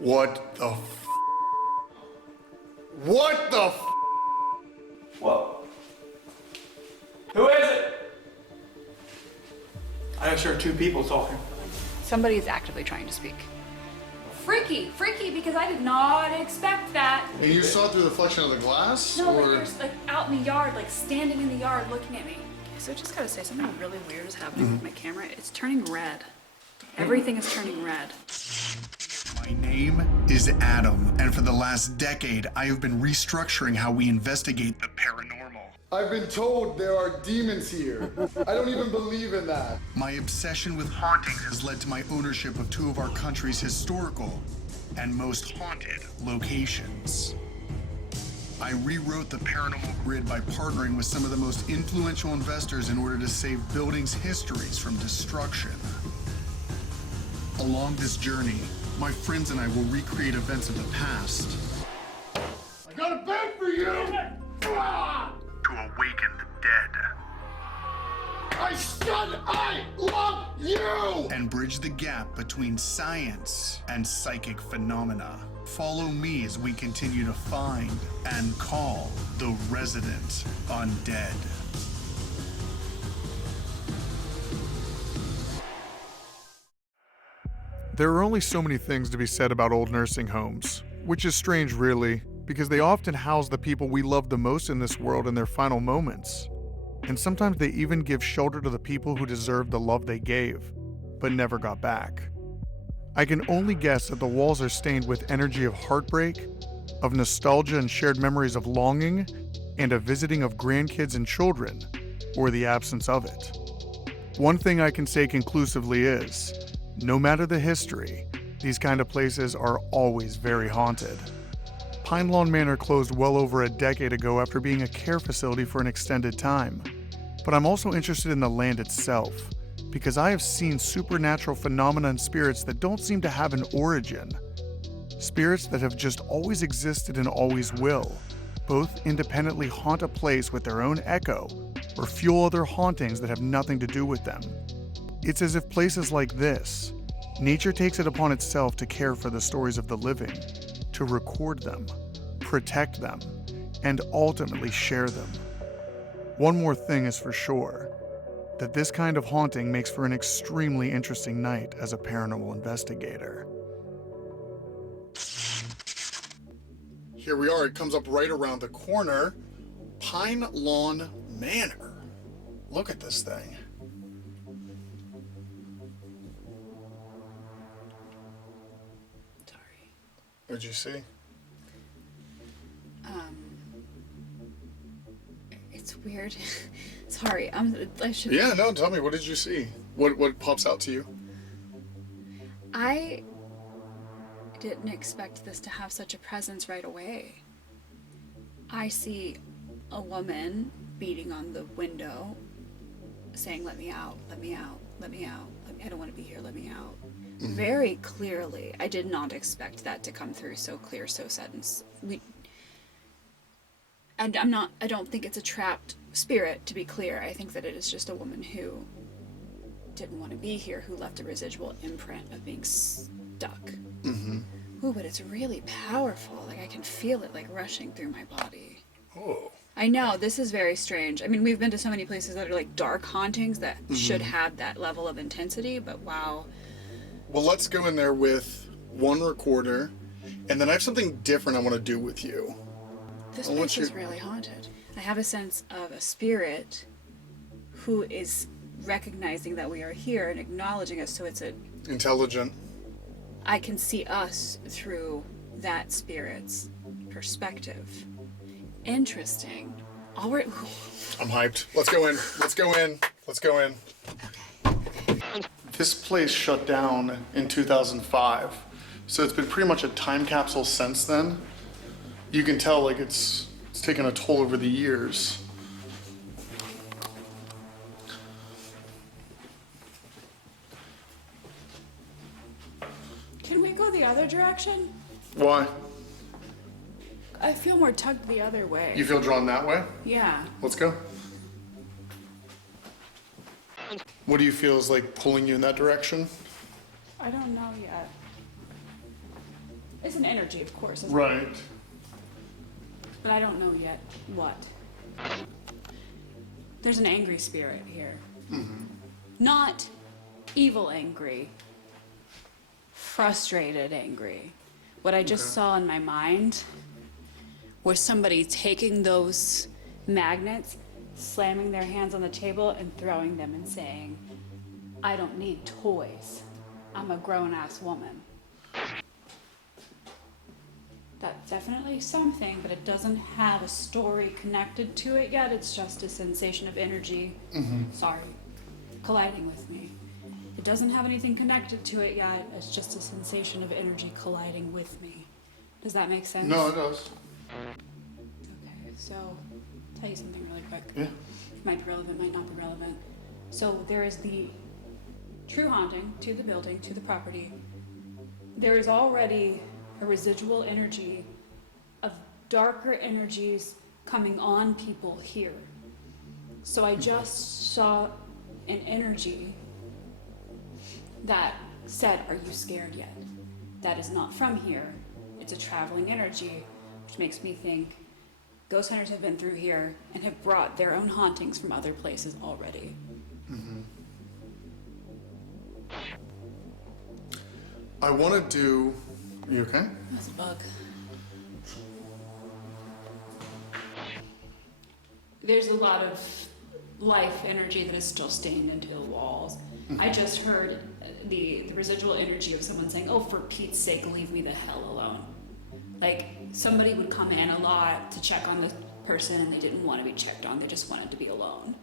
What the f? What the f? Whoa. Who is it? I just heard two people talking. Somebody is actively trying to speak. Freaky because I did not expect that. And you saw it through the reflection of the glass? No, or? like you're like out in the yard, like standing in the yard looking at me. So I just gotta say, something really weird is happening with my camera. It's turning red. Everything is turning red. My name is Adam, and for the last decade, I have been restructuring how we investigate the paranormal. I've been told there are demons here. I don't even believe in that. My obsession with hauntings has led to my ownership of two of our country's historical and most haunted locations. I rewrote the paranormal grid by partnering with some of the most influential investors in order to save buildings' histories from destruction. Along this journey, my friends and I will recreate events of the past. I got a bed for you! To awaken the dead. I love you! And bridge the gap between science and psychic phenomena. Follow me as we continue to find and call the resident undead. There are only so many things to be said about old nursing homes, which is strange really, because they often house the people we love the most in this world in their final moments. And sometimes they even give shelter to the people who deserve the love they gave, but never got back. I can only guess that the walls are stained with energy of heartbreak, of nostalgia and shared memories of longing, and a visiting of grandkids and children, or the absence of it. One thing I can say conclusively is, no matter the history, these kind of places are always very haunted. Lawn Manor closed well over a decade ago after being a care facility for an extended time. But I'm also interested in the land itself, because I have seen supernatural phenomena and spirits that don't seem to have an origin. Spirits that have just always existed and always will, both independently haunt a place with their own echo, or fuel other hauntings that have nothing to do with them. It's as if places like this, nature takes it upon itself to care for the stories of the living, to record them, protect them, and ultimately share them. One more thing is for sure, that this kind of haunting makes for an extremely interesting night as a paranormal investigator. Here we are, it comes up right around the corner. Lawn Manor. Look at this thing. Sorry. What'd you see? It's weird. Sorry, I should. Yeah, no, tell me, what did you see? What pops out to you? I didn't expect this to have such a presence right away. I see a woman beating on the window, saying, "Let me out, let me out, let me out. I don't want to be here, let me out." Mm-hmm. Very clearly. I did not expect that to come through so clear, so sudden. And I don't think it's a trapped spirit, to be clear. I think that it is just a woman who didn't want to be here, who left a residual imprint of being stuck. Mm-hmm. Ooh, but it's really powerful. Like, I can feel it, like, rushing through my body. Oh. I know, this is very strange. I mean, we've been to so many places that are, like, dark hauntings that should have that level of intensity, but wow. Well, let's go in there with one recorder, and then I have something different I want to do with you. This place is really haunted. I have a sense of a spirit who is recognizing that we are here and acknowledging us, so it's a... Intelligent. I can see us through that spirit's perspective. Interesting. All right. I'm hyped. Let's go in. Let's go in. Let's go in. Okay. This place shut down in 2005, so it's been pretty much a time capsule since then. You can tell, like, it's taken a toll over the years. Can we go the other direction? Why? I feel more tugged the other way. You feel drawn that way? Yeah. Let's go. What do you feel is, like, pulling you in that direction? I don't know yet. It's an energy, of course. Right. But I don't know yet what. There's an angry spirit here. Not evil angry, frustrated angry. What I just saw in my mind was somebody taking those magnets, slamming their hands on the table and throwing them and saying, I don't need toys. I'm a grown-ass woman. That's definitely something, but it doesn't have a story connected to it yet. It's just a sensation of energy. Sorry, colliding with me. It doesn't have anything connected to it yet. It's just a sensation of energy colliding with me. Does that make sense? No, it does. Okay, so I'll tell you something really quick. Yeah. Might be relevant, might not be relevant. So there is the true haunting to the building, to the property. There is already a residual energy of darker energies coming on people here. So I just saw an energy that said, are you scared yet? That is not from here. It's a traveling energy, which makes me think ghost hunters have been through here and have brought their own hauntings from other places already. I want to do. Are you okay? That's a bug. There's a lot of life energy that is still stained into the walls. I just heard the residual energy of someone saying, oh, for Pete's sake, leave me the hell alone. Like, somebody would come in a lot to check on the person and they didn't want to be checked on, they just wanted to be alone.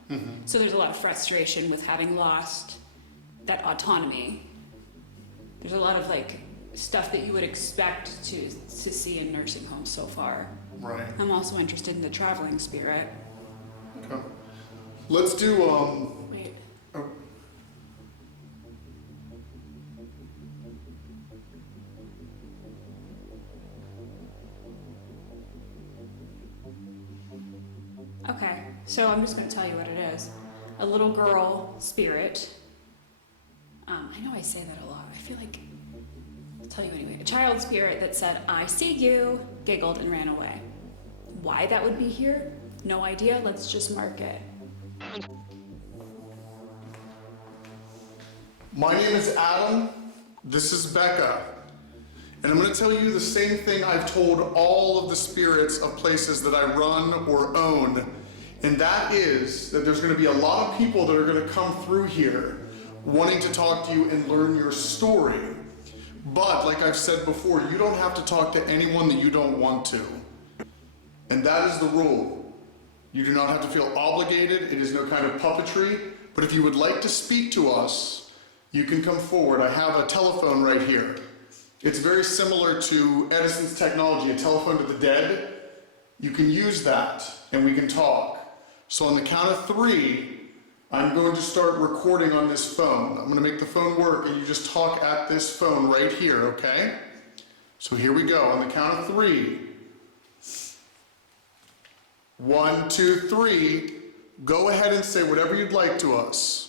So there's a lot of frustration with having lost that autonomy. There's a lot of like stuff that you would expect to see in nursing homes so far. Right. I'm also interested in the traveling spirit. Okay. Let's do Wait. oh. Okay, so I'm just going to tell you what it is. A little girl spirit. I know I say that a lot. I feel like I'll tell you anyway. A child spirit that said, I see you, giggled and ran away. Why that would be here? No idea. Let's just mark it. My name is Adam. This is Becca. And I'm going to tell you the same thing I've told all of the spirits of places that I run or own. And that is that there's going to be a lot of people that are going to come through here wanting to talk to you and learn your story. But like I've said before, you don't have to talk to anyone that you don't want to. And that is the rule. You do not have to feel obligated. It is no kind of puppetry. But if you would like to speak to us, you can come forward. I have a telephone right here. It's very similar to Edison's technology, a telephone to the dead. You can use that and we can talk. So on the count of 3, I'm going to start recording on this phone. I'm going to make the phone work and you just talk at this phone right here, okay? So here we go. On the count of 3. 1, 2, 3. Go ahead and say whatever you'd like to us.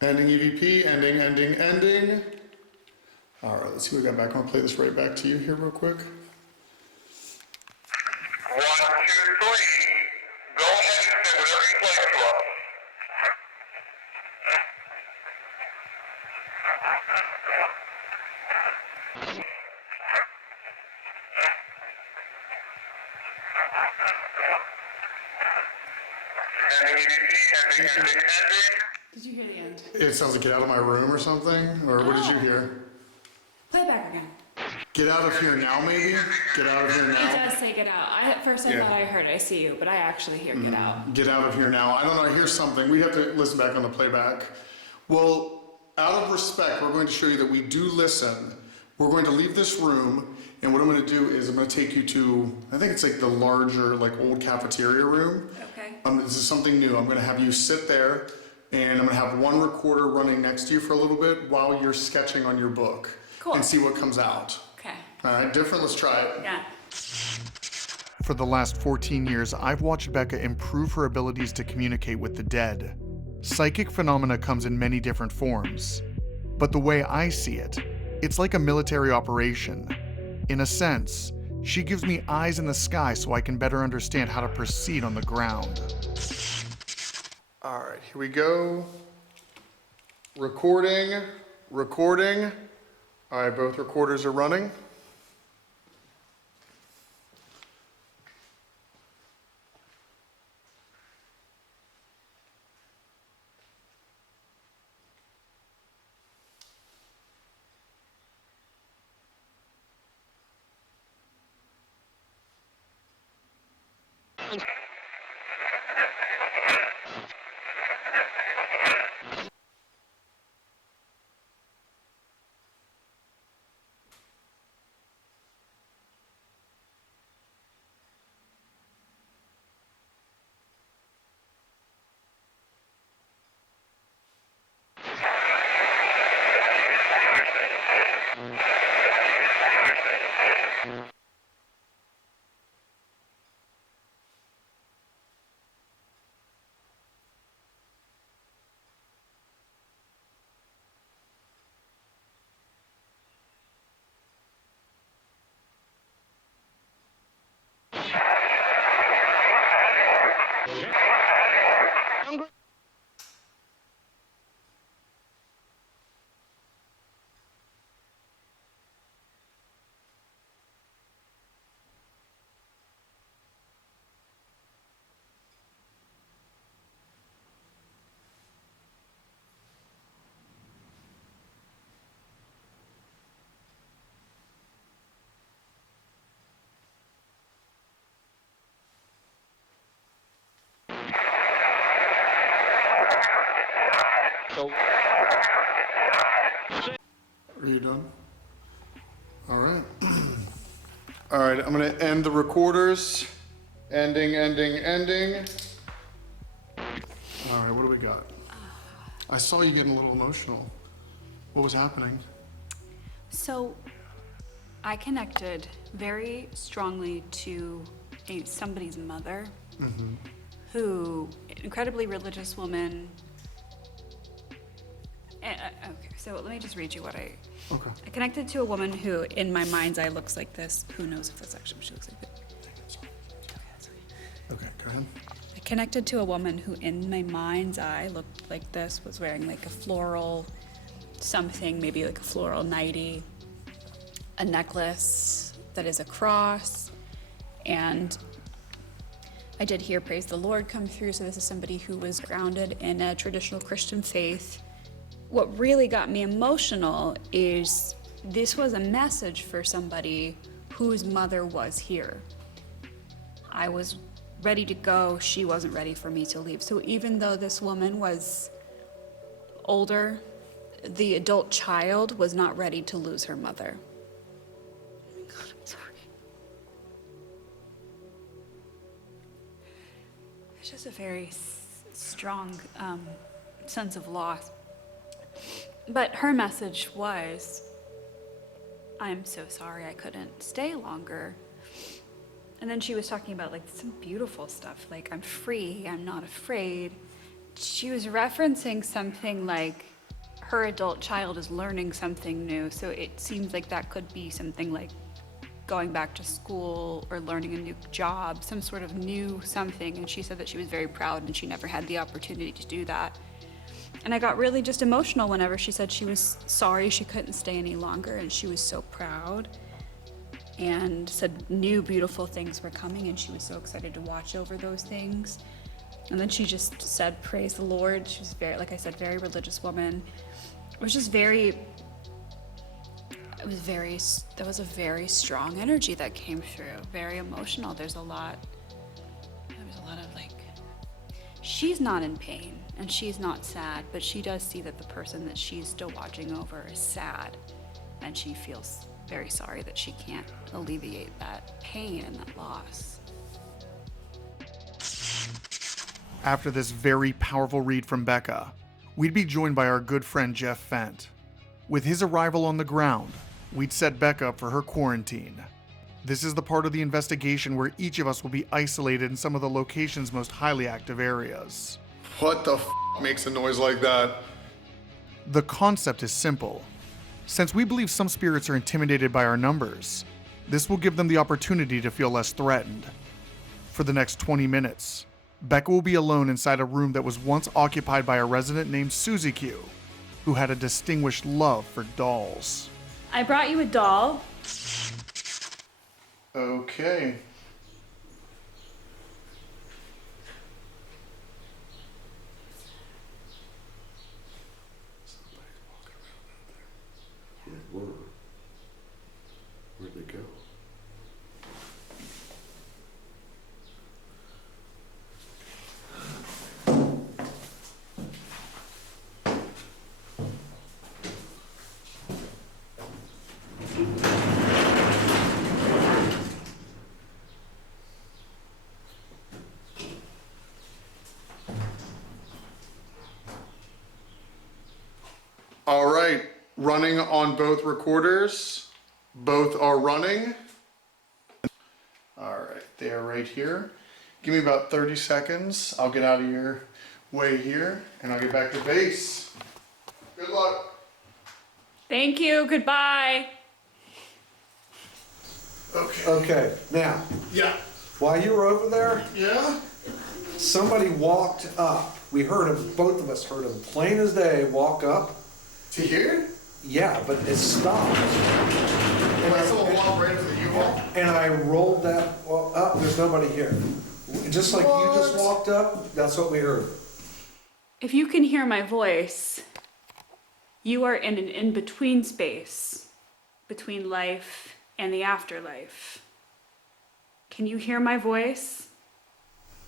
Ending EVP, ending. All right, let's see what we got back. I'm gonna play this right back to you here real quick. 1, 2, 3. Go ahead and say whatever you'd like to us. Ending EVP, ending. Did you hear the end? It sounds like get out of my room or something, or what did you hear? Play it back again. Get out of here now, maybe? Get out of here It now? does say get out. At first I Yeah. thought I heard I see you, but I actually hear get out. Get out of here now. I don't know, I hear something. We have to listen back on the playback. Well, out of respect, we're going to show you that we do listen. We're going to leave this room, and what I'm going to do is I'm going to take you to, I think it's like the larger, like old cafeteria room. Okay. This is something new. I'm going to have you sit there, and I'm gonna have one recorder running next to you for a little bit while you're sketching on your book. Cool. And see what comes out. Okay. All right, different, let's try it. Yeah. For the last 14 years, I've watched Becca improve her abilities to communicate with the dead. Psychic phenomena comes in many different forms, but the way I see it, it's like a military operation. In a sense, she gives me eyes in the sky so I can better understand how to proceed on the ground. All right, here we go. Recording. All right, both recorders are running. Are you done? All right. All right, I'm gonna end the recorders. Ending. All right, what do we got? I saw you getting a little emotional. What was happening? So, I connected very strongly to somebody's mother, who, incredibly religious woman. Okay, so let me just read you what I connected to a woman who, in my mind's eye, looks like this. Who knows if that's actually what she looks like? Okay, go ahead. I connected to a woman who, in my mind's eye, looked like this, was wearing like a floral something, maybe like a floral nightie, a necklace that is a cross, and I did hear Praise the Lord come through, so this is somebody who was grounded in a traditional Christian faith. What really got me emotional is this was a message for somebody whose mother was here. I was ready to go, she wasn't ready for me to leave. So even though this woman was older, the adult child was not ready to lose her mother. God, I'm sorry. It's just a very strong sense of loss. But her message was, I'm so sorry I couldn't stay longer. And then she was talking about like some beautiful stuff, like I'm free, I'm not afraid. She was referencing something like her adult child is learning something new, so it seems like that could be something like going back to school or learning a new job, some sort of new something. And she said that she was very proud and she never had the opportunity to do that. And I got really just emotional whenever she said she was sorry she couldn't stay any longer and she was so proud, and said new beautiful things were coming and she was so excited to watch over those things. And then she just said, praise the Lord. She was very, like I said, very religious woman. It was just there was a very strong energy that came through, very emotional. There was a lot of like, she's not in pain and she's not sad, but she does see that the person that she's still watching over is sad, and she feels very sorry that she can't alleviate that pain and that loss. After this very powerful read from Becca, we'd be joined by our good friend Jeff Fent. With his arrival on the ground, we'd set Becca up for her quarantine. This is the part of the investigation where each of us will be isolated in some of the location's most highly active areas. What the makes a noise like that? The concept is simple. Since we believe some spirits are intimidated by our numbers, this will give them the opportunity to feel less threatened. For the next 20 minutes, Becca will be alone inside a room that was once occupied by a resident named Susie Q, who had a distinguished love for dolls. I brought you a doll. Okay. Where'd they go? All right, running on both recorders. Both are running. All right, they are right here. Give me about 30 seconds. I'll get out of your way here and I'll get back to base. Good luck. Thank you. Goodbye. Okay. Okay, now, Yeah. while you were over there, Yeah? somebody walked up. We heard him, both of us heard him plain as day walk up. To here? Yeah, but it stopped. And I saw a walk right into the U-Haul. And I rolled that up, there's nobody here. Just like you just What? walked up, that's what we heard. If you can hear my voice, you are in an in-between space between life and the afterlife. Can you hear my voice?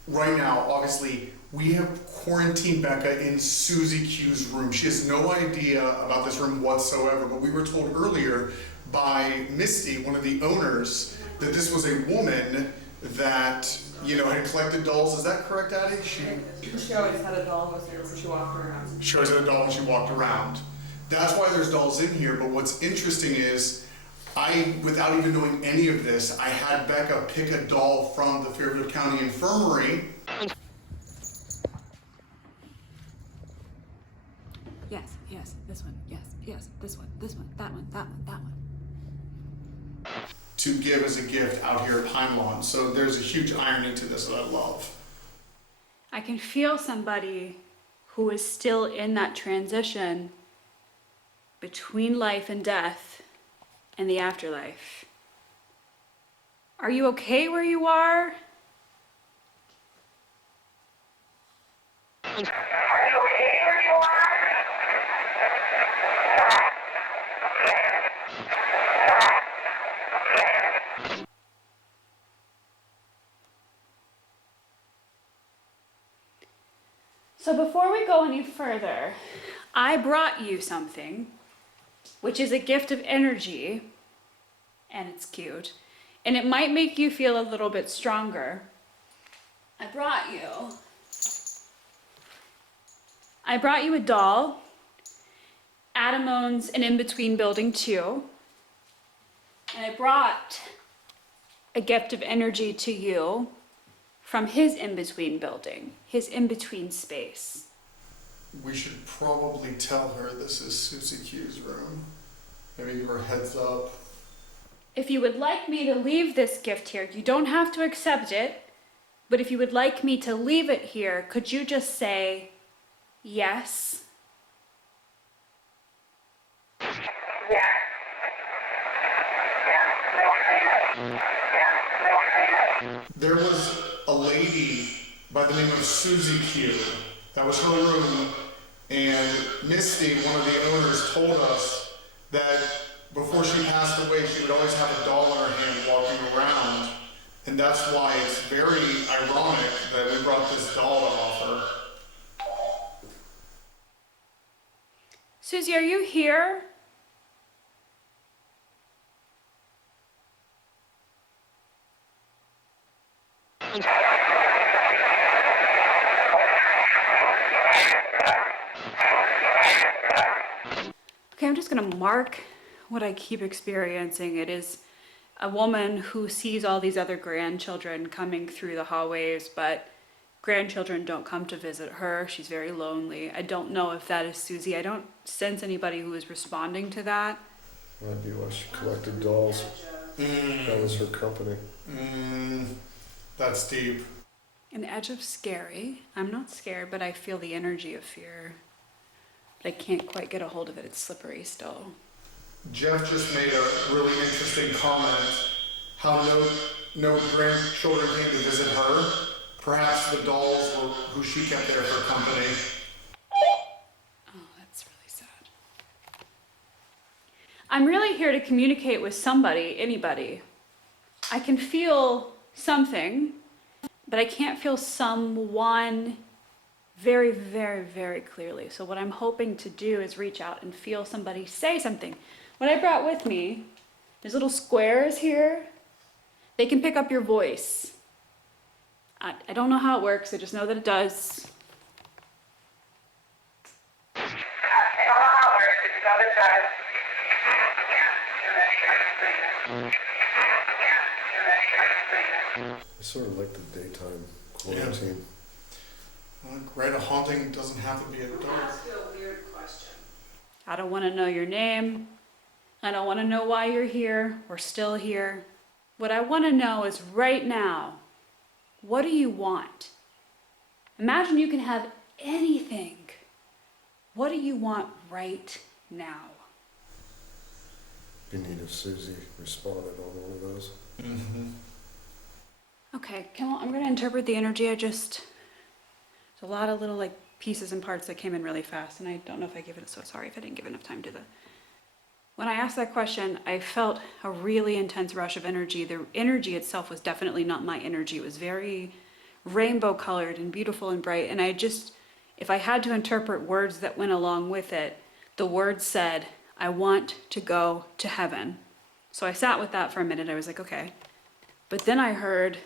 Right now, obviously, we have quarantined Becca in Susie Q's room. She has no idea about this room whatsoever, but we were told earlier by Misty, one of the owners, that this was a woman that, you know, had collected dolls. Is that correct, Addie? She always had a doll with her when she walked around. She always had a doll when she walked around. That's why there's dolls in here, but what's interesting is without even knowing any of this, I had Becca pick a doll from the Fairfield County Infirmary. Yes, this one, yes, this one, that one, that one. To give as a gift out here at Pine Lawn. So there's a huge irony to this that I love. I can feel somebody who is still in that transition between life and death and the afterlife. Are you okay where you are? So before we go any further, I brought you something, which is a gift of energy, and it's cute, and it might make you feel a little bit stronger. I brought you a doll. Adam owns an in-between building too, and I brought a gift of energy to you from his in-between building, his in-between space. We should probably tell her this is Susie Q's room. Maybe give her a heads up. If you would like me to leave this gift here, you don't have to accept it, but if you would like me to leave it here, could you just say yes? There was a lady by the name of Susie Q. That was her room, and Misty, one of the owners, told us that before she passed away, she would always have a doll in her hand walking around, and that's why it's very ironic that we brought this doll to offer. Susie, are you here? Okay, I'm just gonna mark what I keep experiencing. It is a woman who sees all these other grandchildren coming through the hallways, but grandchildren don't come to visit her. She's very lonely. I don't know if that is Susie. I don't sense anybody who is responding to that. Might be why she collected dolls. That was her company. That's deep. An edge of scary. I'm not scared, but I feel the energy of fear. But I can't quite get a hold of it. It's slippery still. Jeff just made a really interesting comment. How no grandchildren came to visit her. Perhaps the dolls were who she kept there for company. Oh, that's really sad. I'm really here to communicate with somebody, anybody. I can feel something, but I can't feel someone very, very, very clearly. So what I'm hoping to do is reach out and feel somebody say something. What I brought with me, there's little squares here. They can pick up your voice. I don't know how it works, I just know that it does. I don't know how it works, it's other side. I sort of like the daytime quarantine. Well, right, a haunting doesn't have to be a dog. a weird question. I don't want to know your name. I don't want to know why you're here or still here. What I want to know is right now, what do you want? Imagine you can have anything. What do you want right now? Be neat if Susie responded on one of those. Okay, I'm going to interpret the energy. There's a lot of little like pieces and parts that came in really fast, and I don't know if I give it, so sorry if I didn't give enough time to the. When I asked that question, I felt a really intense rush of energy. The energy itself was definitely not my energy. It was very rainbow colored and beautiful and bright. And if I had to interpret words that went along with it, the words said, I want to go to heaven. So I sat with that for a minute. I was like, okay. But then I heard,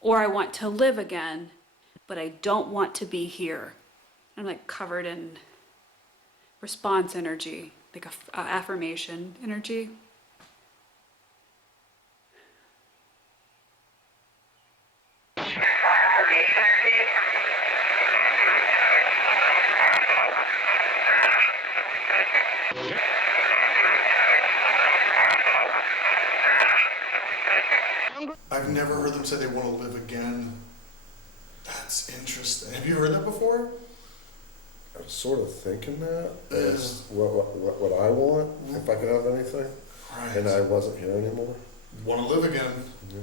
or I want to live again, but I don't want to be here. I'm like covered in response energy. Like a affirmation energy. I've never heard them say they want to live again. That's interesting. Have you heard that before? I was sort of thinking that. That's what I want, if I could have anything. Right. And I wasn't here anymore. Want to live again. Yeah.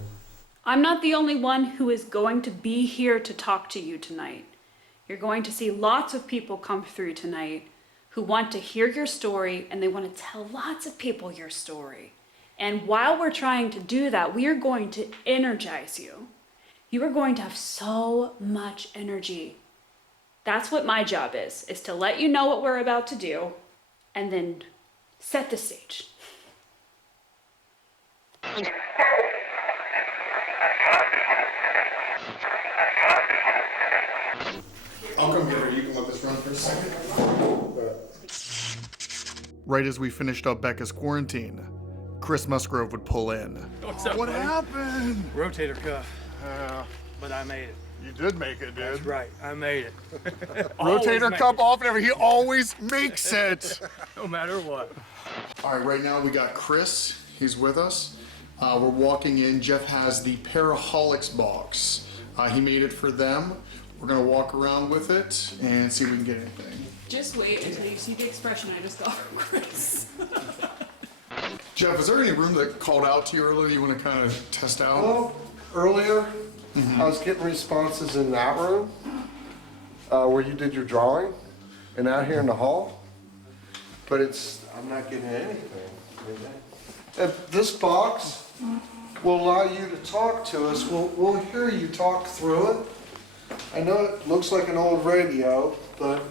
I'm not the only one who is going to be here to talk to you tonight. You're going to see lots of people come through tonight who want to hear your story, and they want to tell lots of people your story. And while we're trying to do that, we are going to energize you. You are going to have so much energy. That's what my job is to let you know what we're about to do and then set the stage. I'll come get her. You can let this run for a second. Right as we finished up Becca's quarantine, Chris Musgrove would pull in. What's up, What buddy? happened? Rotator cuff. But I made it. You did make it, dude. That's right, I made it. Rotator cup off and everything. He always makes it. No matter what. All right, right now we got Chris. He's with us. We're walking in. Jeff has the Paraholics box. He made it for them. We're gonna walk around with it and see if we can get anything. Just wait until you see the expression I just got from Chris. Jeff, is there any room that called out to you earlier you want to kind of test out? Well, earlier, I was getting responses in that room where you did your drawing and out here in the hall, but I'm not getting anything. If this box will allow you to talk to us, we'll hear you talk through it. I know it looks like an old radio, but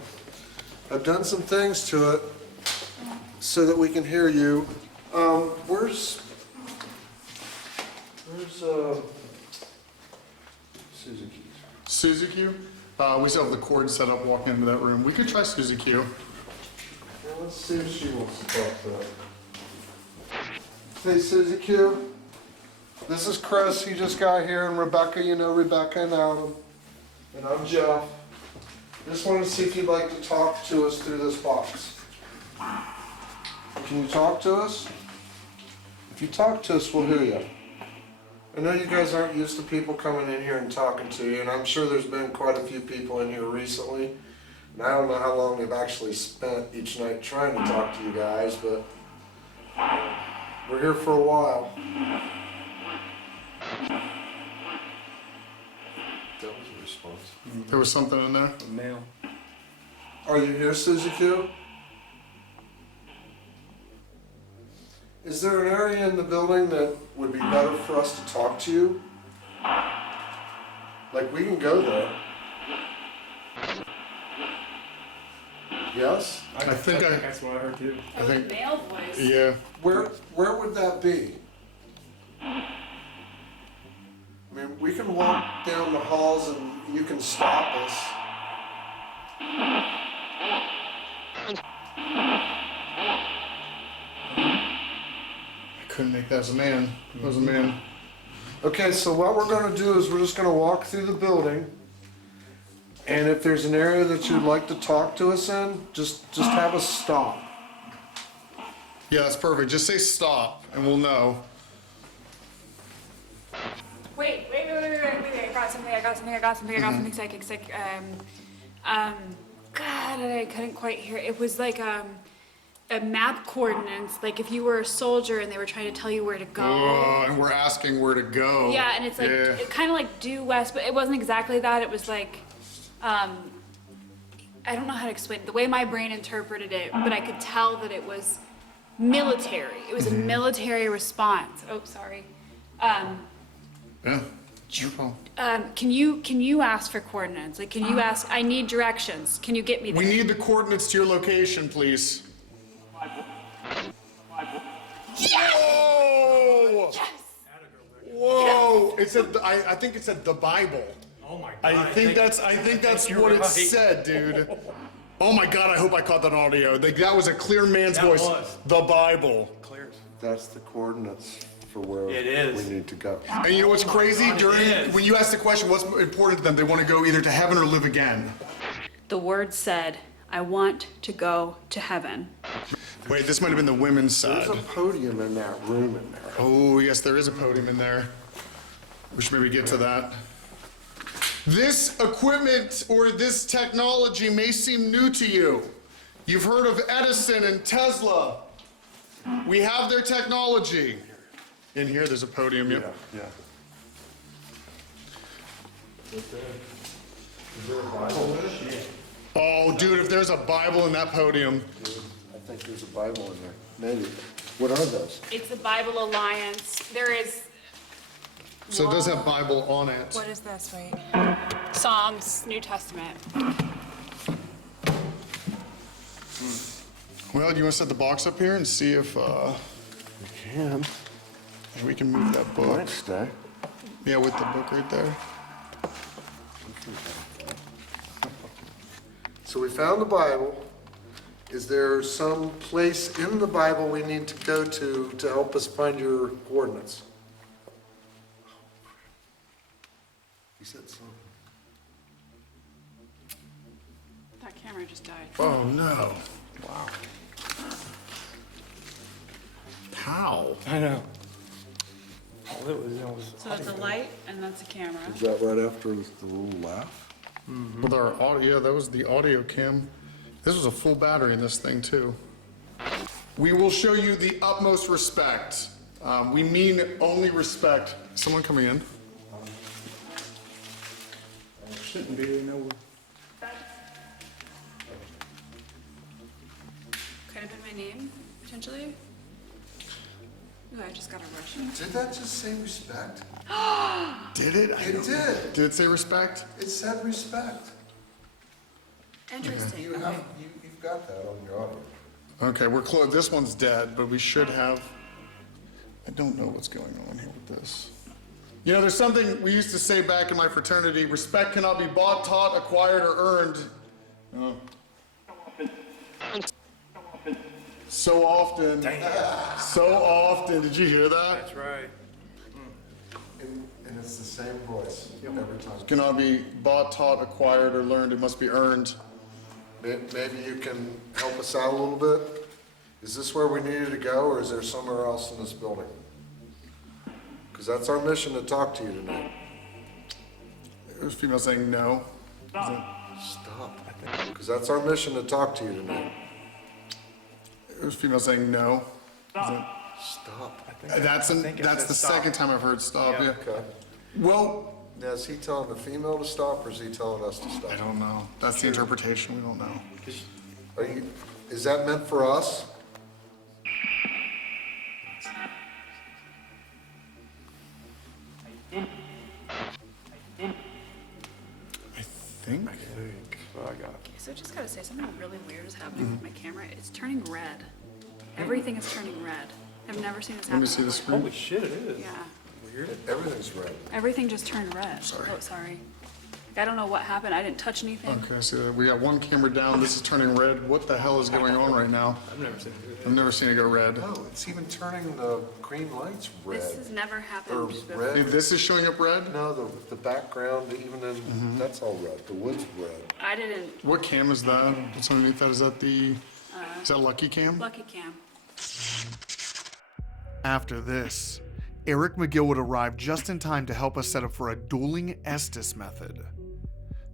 I've done some things to it so that we can hear you. Where's Suzuki? Suzuki? We still have the cord set up walking into that room. We could try Suzuki. Well, Let's see if she wants to talk to it. Hey, Susie Q. This is Chris. He just got here, and Rebecca. You know Rebecca and Adam. And I'm Jeff. Just wanted to see if you'd like to talk to us through this box. Can you talk to us? If you talk to us, we'll hear you. I know you guys aren't used to people coming in here and talking to you, and I'm sure there's been quite a few people in here recently. And I don't know how long they've actually spent each night trying to talk to you guys, but we're here for a while. That was a response. There was something in there? Mail. Are you here, Susie Q? Is there an area in the building that would be better for us to talk to you? Like, we can go there. Yes? I think That's what I heard too. Oh, the male voice. yeah. Where would that be? I mean, we can walk down the halls and you can stop us. I couldn't make that as a man. It was a man. Okay, so what we're gonna do is we're just gonna walk through the building. And if there's an area that you'd like to talk to us in, just have us stop. Yeah, that's perfect. Just say stop and we'll know. Wait, I got something psychic. God, I couldn't quite hear. It was like a map coordinates, like if you were a soldier and they were trying to tell you where to go. Oh, and we're asking where to go. Yeah, and it's like, Yeah. it kind of like due west, but it wasn't exactly that. It was like, I don't know how to explain it. The way my brain interpreted it, but I could tell that it was military. It was a military response. Oh, sorry. Yeah. Your phone. Can you ask for coordinates? Like, can you ask, I need directions. Can you get me there? We need the coordinates to your location, please. Whoa! Yes! Whoa! It said, I think it said the Bible. Oh my God. I think that's you're what it right. said, dude. Oh my God, I hope I caught that audio. Like, that was a clear man's That voice. was. The Bible. Clears. That's the coordinates for where It is. we need to go. And you know what's crazy? God, it is. When you ask the question, what's important to them, they want to go either to heaven or live again. The word said, I want to go to heaven. Wait, this might have been the women's There's side. a podium in that room in there. Oh, yes, there is a podium in there. We should maybe get to that. This equipment or this technology may seem new to you. You've heard of Edison and Tesla. We have their technology. In here, there's a podium, yep. Yeah. Oh, dude, if there's a Bible in that podium. I think there's a Bible in there. Maybe. What are those? It's the Bible Alliance. There is, So it does have Bible on it. what is this, wait? Psalms, New Testament. Well, do you want to set the box up here and see if We can. we can move that book? Might stay. Yeah, with the book right there. So we found the Bible. Is there some place in the Bible we need to go to help us find your coordinates? He said something. That camera just died. Oh, no. Wow. How? I know. All it was, So that's a light and that's a camera. Is that right after the little laugh? With our audio, that was the audio cam. This was a full battery in this thing too. We will show you the utmost respect. We mean only respect. Someone coming in? shouldn't be, no. Could have been my name, potentially. Ooh, I just got a rush. Did that just say respect? Did it? I It don't- did. Did it say respect? It said respect. Interesting. You've got that on your audio. Okay, we're close. This one's dead, but we should have. I don't know what's going on here with this. You know, there's something we used to say back in my fraternity: respect cannot be bought, taught, acquired, or earned. Oh. So often. So often. Did you hear that? That's right. And it's the same voice every time. Cannot be bought, taught, acquired, or learned. It must be earned. Maybe you can help us out a little bit? Is this where we needed to go, or is there somewhere else in this building? Because that's our mission to talk to you tonight. It was female saying no. Stop. Because that's our mission to talk to you tonight. It was female saying no. Stop. That's the second time I've heard stop. Yeah. Okay. Well, Now, is he telling the female to stop, or is he telling us to stop? I don't know. That's the interpretation. We don't know. Is that meant for us? I think. Okay, so I just gotta say, something really weird is happening with my camera. It's turning red. Everything is turning red. I've never seen this Let happen. me see the before. screen. Holy shit, it is. Yeah. Everything's red. Everything just turned red. Sorry. Oh, sorry. I don't know what happened. I didn't touch anything. Okay, so we got one camera down. This is turning red. What the hell is going on right now? I've never seen it do that. I've never seen it go red. No, it's even turning the green lights red. This has never Or happened before. red. Hey, this is showing up red? No, the background, even in, that's all red. The wood's red. I didn't. What cam is that? What's underneath that? Is that Lucky Cam? Lucky cam. After this, Eric McGill would arrive just in time to help us set up for a dueling Estes method.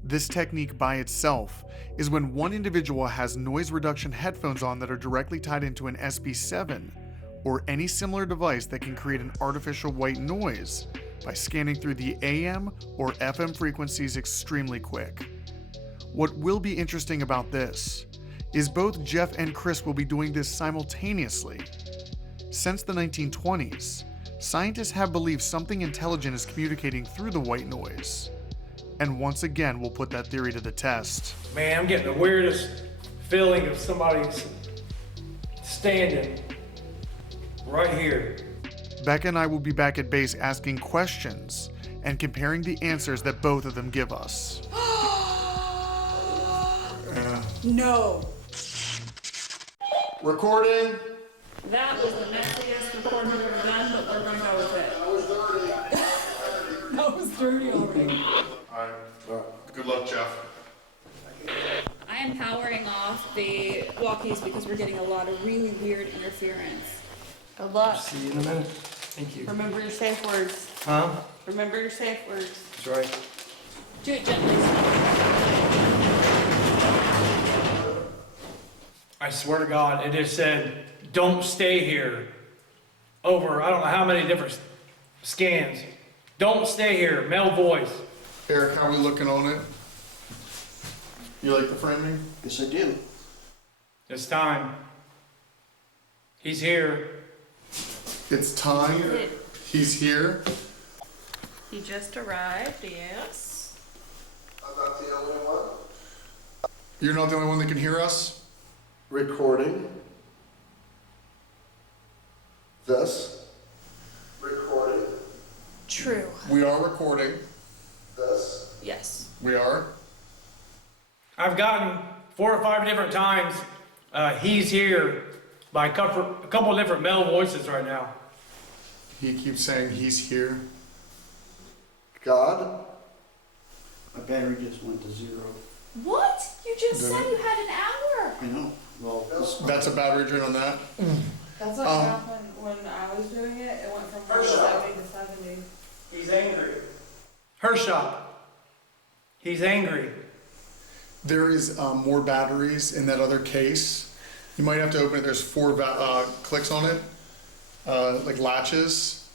This technique by itself is when one individual has noise reduction headphones on that are directly tied into an SB7 or any similar device that can create an artificial white noise by scanning through the AM or FM frequencies extremely quick. What will be interesting about this is both Jeff and Chris will be doing this simultaneously. Since the 1920s, scientists have believed something intelligent is communicating through the white noise. And once again, we'll put that theory to the test. Man, I'm getting the weirdest feeling of somebody standing right here. Becca and I will be back at base asking questions and comparing the answers that both of them give us. No. Recording. That was the messiest recording we've ever done, but we're gonna go with it. That was dirty already. All right. Good luck, Jeff. I am powering off the walkies because we're getting a lot of really weird interference. Good luck. See you in a minute. Thank you. Remember your safe words. Huh? Remember your safe words. That's right. Do it gently. I swear to God, it just said, don't stay here. Over, I don't know how many different scans. Don't stay here, male voice. Eric, how are we looking on it? You like the framing? Yes, I do. It's time. He's here. It's time. He's here. He just arrived, yes. I'm not the only one. You're not the only one that can hear us? Recording. This. Recording. True. We are recording. This. Yes. We are. I've gotten 4 or 5 different times, he's here by a couple of different male voices right now. He keeps saying he's here. God. My battery just went to 0. What? You just said you had an hour. I know. Well, That's a battery drain on that. That's what happened when I was doing it. It went from 70 to 70. He's angry. Hershop. He's angry. There is more batteries in that other case. You might have to open it. There's 4 clicks on it, like latches.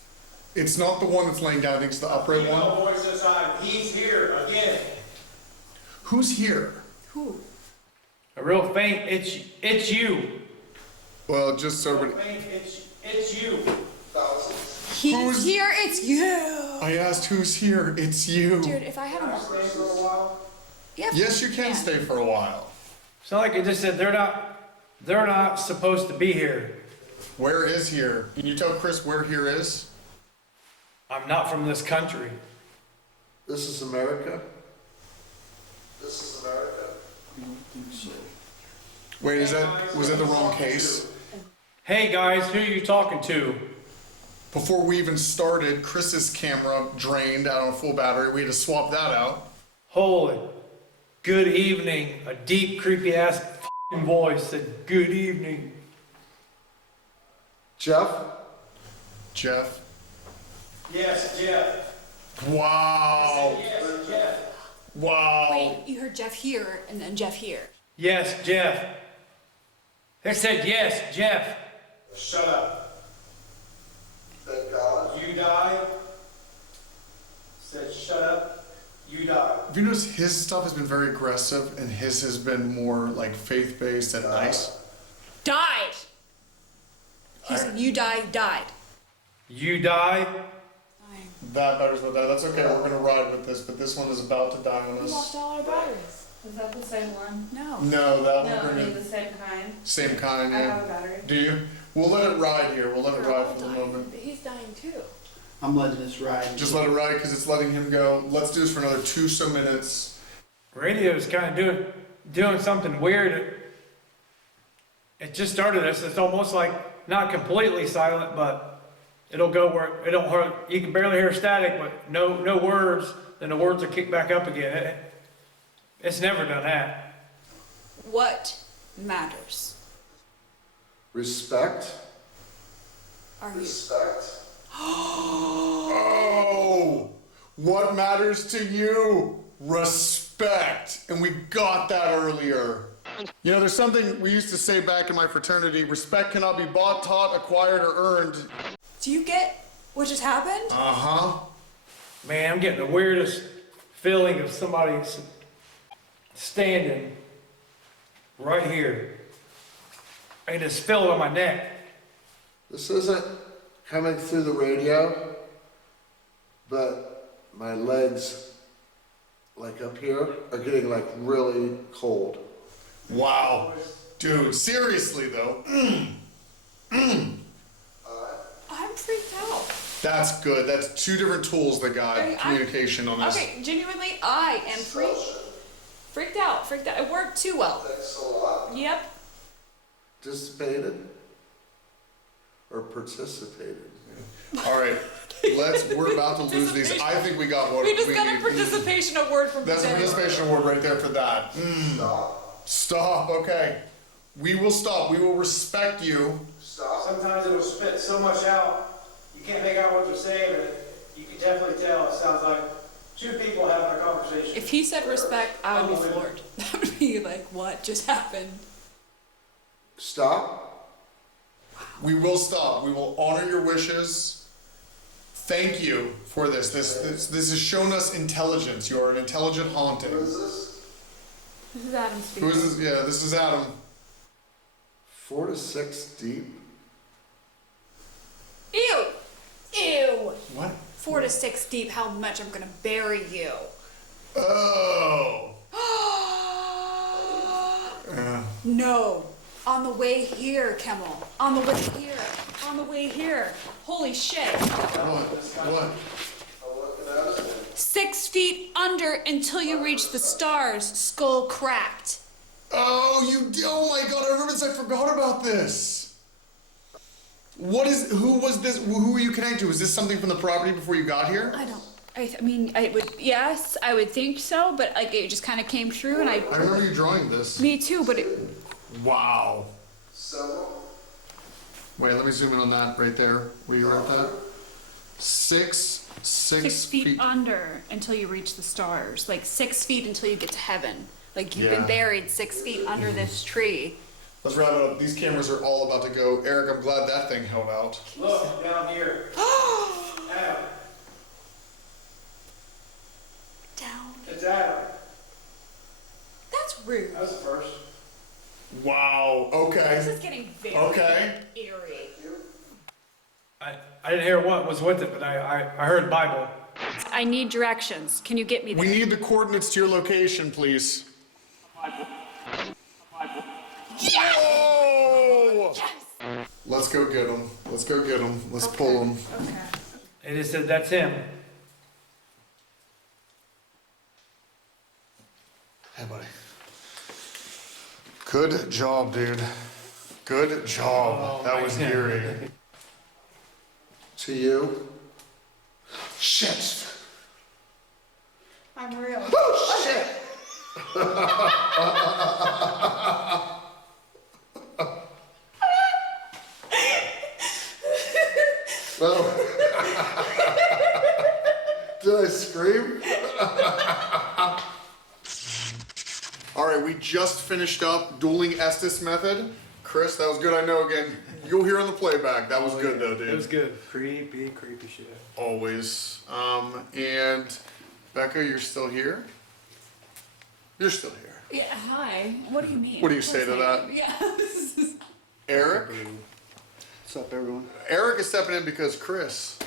It's not the one that's laying down. I think it's the upright one. Voice inside. He's here again. Who's here? Who? A real faint. It's you. Well, just so everybody. Faint. It's you. He's Who's- here. It's you. I asked who's here. It's you. Dude, if I had a. Stay for a while. Yeah, Yes, you can stay for a while. It's not like it just said they're not supposed to be here. Where is here? Can you tell Chris where here is? I'm not from this country. This is America. This is America. I don't think so. Wait, was that the wrong case? Hey guys, who are you talking to? Before we even started, Chris's camera drained out on full battery. We had to swap that out. Holy, good evening. A deep, creepy ass f***ing voice said, good evening. Jeff? Jeff? Yes, Jeff. Wow. Yes, Jeff. Wow. Wait, you heard Jeff here and then Jeff here. Yes, Jeff. It said yes, Jeff. Shut up. Thank God. You die. Said shut up. You die. Have you noticed his stuff has been very aggressive and his has been more like faith-based and nice? Died! He said, you died. You die. That matters with that. That's okay. We're gonna ride with this, but this one is about to die on We us. lost all our batteries. Is that the same one? No. No, that No, one. I mean the same kind. Same kind, I yeah. have a battery. Do you? We'll let it ride here. We'll let it ride for the moment. But he's dying too. I'm letting this ride. Just let it ride because it's letting him go. Let's do this for another 2 minutes. Radio's kind of doing something weird. It just started this. It's almost like not completely silent, but it'll go where it don't hurt. You can barely hear static, but no words. Then the words will kick back up again. It's never done that. What matters? Respect? Are you? Respect? Oh, what matters to you? Respect. And we got that earlier. You know, there's something we used to say back in my fraternity: respect cannot be bought, taught, acquired, or earned. Do you get what just happened? Uh-huh. Man, I'm getting the weirdest feeling of somebody standing right here. I can just feel it on my neck. This isn't coming through the radio, but my legs, like up here, are getting like really cold. Wow. Dude, seriously though. I'm freaked out. That's good. That's 2 different tools that got communication on this. Okay, genuinely, I am freaked out. It worked too well. Thanks a lot. Yep. Dissipated? Or participated? All right, we're about to lose these. I think we got what We just we got a need. participation award from That's a today. participation award right there for that. Stop, okay. We will stop. We will respect you. Sometimes it'll spit so much out, you can't make out what they're saying, but you can definitely tell it sounds like 2 people having a conversation. If he said respect, I would be floored. That would be like, what just happened? Stop? We will stop. We will honor your wishes. Thank you for this. This has shown us intelligence. You are an intelligent haunting. Who is this? This is Adam speaking. Who is this? Yeah, this is Adam. 4 to 6 deep? Ew! Ew! What? 4 to 6 deep, how much I'm gonna bury you. Oh. Yeah. No. On the way here, Kemmel. On the way here. On the way here. Holy shit. What? 6 feet under until you reach the stars. Skull cracked. Oh my God, I remember this. I forgot about this. Who was this? Who were you connected to? Was this something from the property before you got here? I mean, I would, yes, I would think so, but like it just kind of came through and I remember you drawing this. Me too, but it. Wow. Wait, let me zoom in on that right there. Where you wrote that? 6 feet under until you reach the stars. Like 6 feet until you get to heaven. Like you've Yeah. been buried 6 feet under this tree. Let's wrap it up. These cameras are all about to go. Eric, I'm glad that thing held out. Look, down here. Adam. Down. It's Adam. That's rude. That's the first. Wow. Okay. This is getting very eerie. I didn't hear what was with it, but I heard Bible. I need directions. Can you get me there? We need the coordinates to your location, please. Whoa! Yes! Let's go get him. Let's go get him. Let's pull him. Okay. They just said, that's him. Hey, buddy. Good job, dude. Good job. That was eerie. To you. Shit. I'm real. Oh, shit! Oh. Did I scream? All right, we just finished up dueling Estes method. Chris, that was good. I know again, you'll hear on the playback. That was good though, dude. It was good. Creepy shit. Always. And Becca, you're still here? You're still here. Yeah, hi. What do you mean? What do you say to that? Yeah. Eric? What's up, everyone? Eric is stepping in because Chris.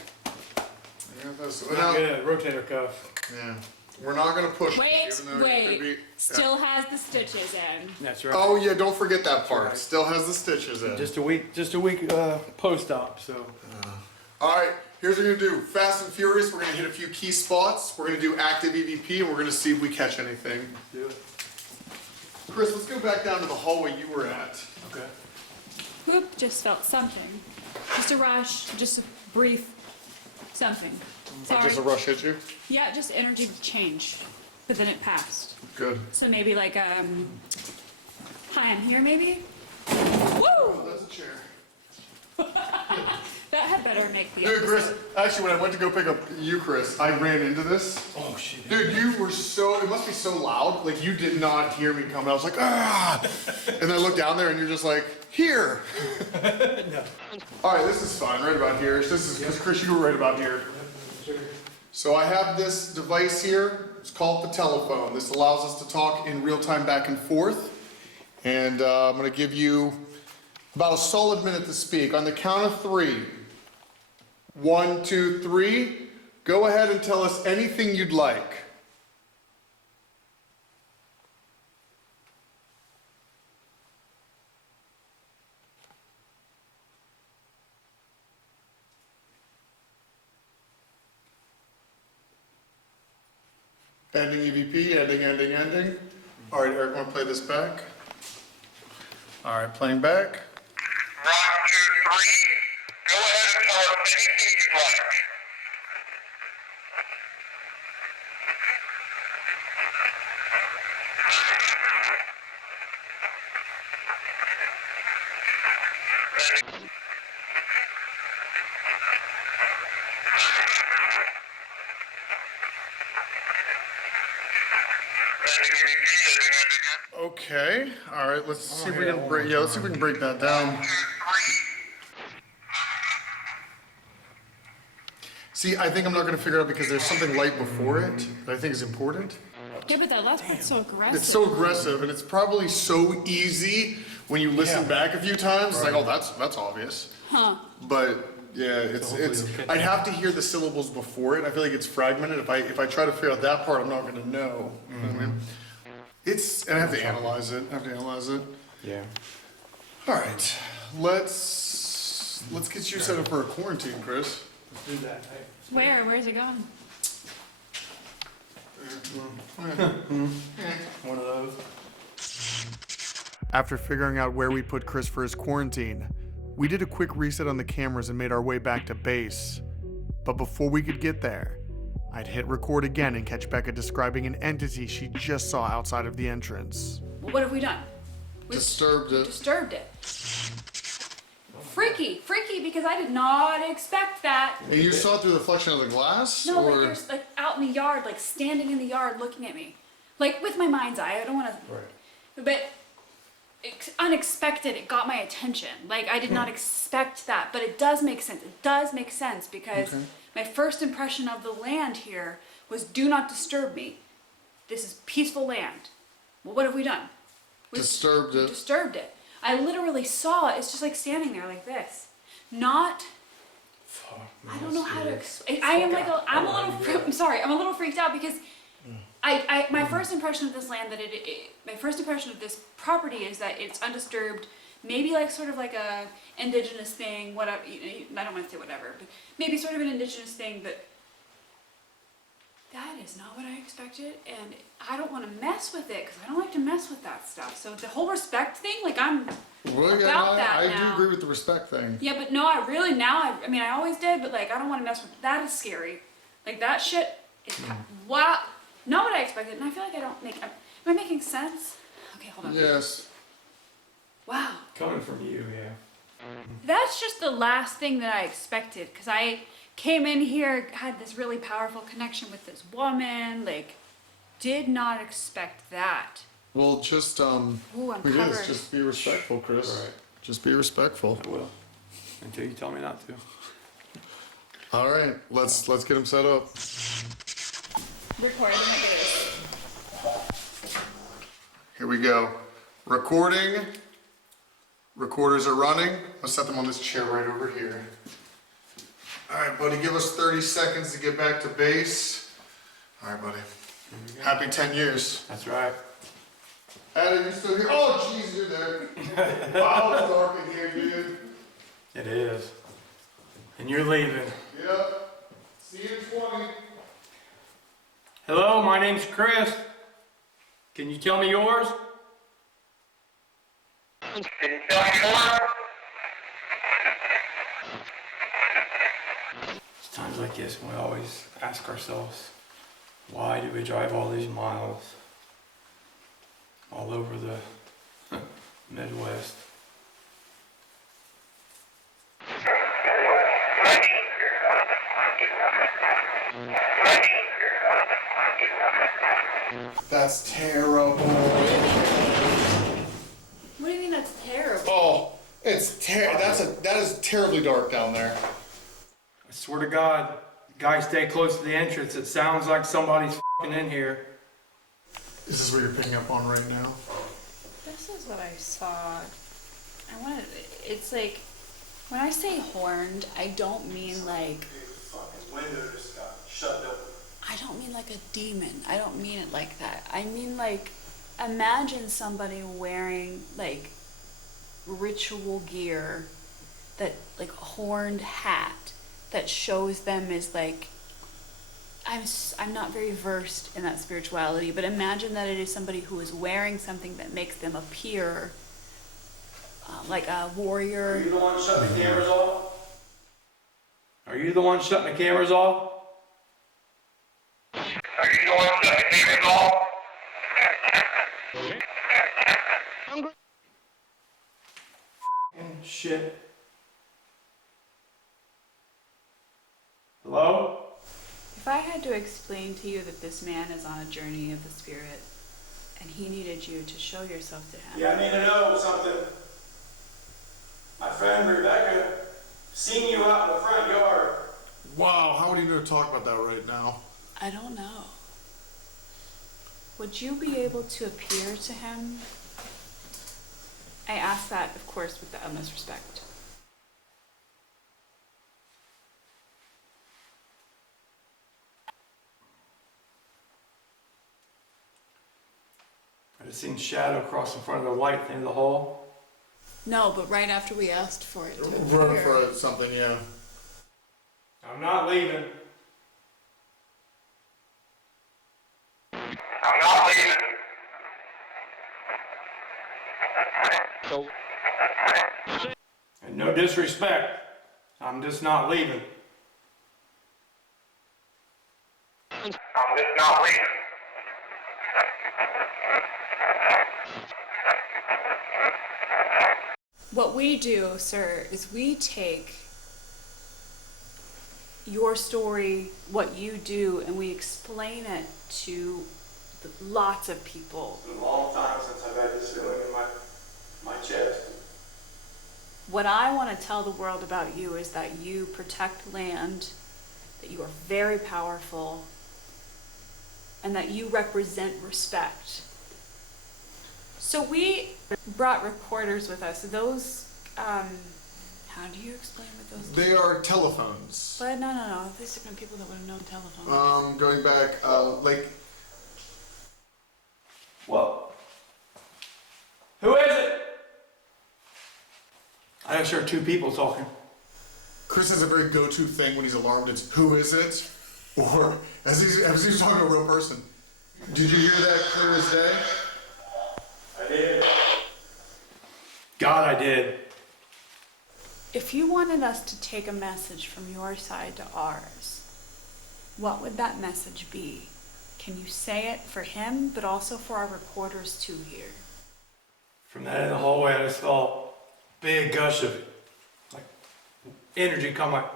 Yeah, Not good at rotator cuff. yeah. We're not gonna push. Wait, even though it could be- wait. Still has the stitches in. That's right. Oh yeah, don't forget that part. Still has the stitches in. Just a week post-op, so. All right, here's what we're gonna do. Fast and Furious, we're gonna hit a few key spots. We're gonna do active EVP and we're gonna see if we catch anything. Do it. Chris, let's go back down to the hallway you were at. Okay. Whoop, just felt something. Just a rush, just a brief something. Sorry. Just a rush hit you? Yeah, just energy changed, but then it passed. Good. So maybe like, hi, I'm here maybe? Woo! Oh, that's a chair. That had better make the Dude, Chris, episode. actually when I went to go pick up you, Chris, I ran into this. Oh shit. Dude, you were so, it must be so loud, like you did not hear me coming. I was like, ah! And I looked down there and you're just like, here! No. All right, this is fun, right about here. This is, because Chris, you were right about here. Sure. So I have this device here, it's called the telephone. This allows us to talk in real time back and forth. And I'm gonna give you about a solid minute to speak. On the count of 3, 1, 2, 3, go ahead and tell us anything you'd like. Ending EVP, ending. All right, Eric, wanna play this back? All right, playing back. 1, 2, 3. Go ahead and tell us anything you'd like. Okay, all right, let's see if we can break, let's see if we can break that down. See, I think I'm not gonna figure it out because there's something light before it that I think is important. Yeah, but that last part's so aggressive. It's so aggressive and it's probably so easy when you listen back a few times, it's like, oh, that's obvious. Huh. But yeah, it's, I'd have to hear the syllables before it. I feel like it's fragmented. If I try to figure out that part, I'm not gonna know. You know what I mean? It's, and I have to analyze it. Yeah. All right, let's get you set up for a quarantine, Chris. Let's do that. Hey. Where's it going? One of those. After figuring out where we put Chris for his quarantine, we did a quick reset on the cameras and made our way back to base. But before we could get there, I'd hit record again and catch Becca describing an entity she just saw outside of the entrance. Well, what have we done? We Disturbed it. disturbed it. Freaky because I did not expect that. And you saw it through the reflection of the glass? No, or? like there's like out in the yard, like standing in the yard looking at me. Like with my mind's eye, I don't wanna, but unexpected, it got my attention. Like I did not expect that, but it does make sense. It does make sense because my first impression of the land here was do not disturb me. This is peaceful land. Well, what have we done? We Disturbed it. Disturbed it. I literally saw it. It's just like standing there like this. Not. I don't know how to explain. I'm a little freaked out because my first impression of this land my first impression of this property is that it's undisturbed, maybe like sort of like a indigenous thing, whatever, I don't want to say whatever, but maybe sort of an indigenous thing, but that is not what I expected, and I don't want to mess with it because I don't like to mess with that stuff. So the whole respect thing, like I'm Well, yeah, about that I now. do agree with the respect thing. Yeah, but no, I really now. I mean, I always did, but like, I don't want to mess with that. Is scary. Like that shit is wow, not what I expected, and I feel like I don't make. Am I making sense? Okay, hold on. Yes. Wow. Coming from you, yeah. That's just the last thing that I expected, because I came in here, had this really powerful connection with this woman, like, did not expect that. Well, just Ooh, I'm it covered. is. Just be respectful, Chris. Right. Just be respectful. I will. Until you tell me not to. All right, let's get him set up. Recording it is. Here we go. Recording. Recorders are running. I'll set them on this chair right over here. All right, buddy, give us 30 seconds to get back to base. All right, buddy. Happy 10 years. That's right. Adam, you still here? Oh, jeez, you're there. Wow, it's dark in here, dude. It is. And you're leaving. Yep. See you in 20. Hello, my name's Chris. Can you tell me yours? Can you tell me more? It's times like this when we always ask ourselves, why do we drive all these miles all over the Midwest? That's terrible. What do you mean that's terrible? Oh, that is terribly dark down there. I swear to God, guys stay close to the entrance. It sounds like somebody's f***ing in here. Is this what you're picking up on right now? This is what I saw. It's like, when I say horned, I don't mean like, I don't mean like a demon. I don't mean it like that. I mean like, imagine somebody wearing like ritual gear, that like a horned hat that shows them as like, I'm not very versed in that spirituality, but imagine that it is somebody who is wearing something that makes them appear like a warrior. Are you the one shutting the cameras off? Are you the one shutting the cameras off? Are you the one shutting the cameras off? Shit. Hello? If I had to explain to you that this man is on a journey of the spirit and he needed you to show yourself to him. Yeah, I need to know something. My friend Rebecca seen you out in the front yard. Wow, how would you know to talk about that right now? I don't know. Would you be able to appear to him? I ask that, of course, with the utmost respect. I just seen shadow cross in front of the light at the end of the hall. No, but right after we asked for it to Run appear. for something, yeah. I'm not leaving. I'm not leaving. And no disrespect, I'm just not leaving. I'm just not leaving. What we do, sir, is we take your story, what you do, and we explain it to lots of people. It's been a long time since I've had this feeling in my chest. What I want to tell the world about you is that you protect land, that you are very powerful, and that you represent respect. So we brought recorders with us. Those, how do you explain what those are? They are telephones. But no. There's different people that would have known telephones. Going back, like, Whoa. Who is it? I just heard two people talking. Chris has a very go-to thing when he's alarmed. It's, who is it? Or, as he's talking to a real person. Did you hear that clear as day? I did. God, I did. If you wanted us to take a message from your side to ours, what would that message be? Can you say it for him, but also for our recorders too here? From that in the hallway, I just felt a big gush of like energy come like.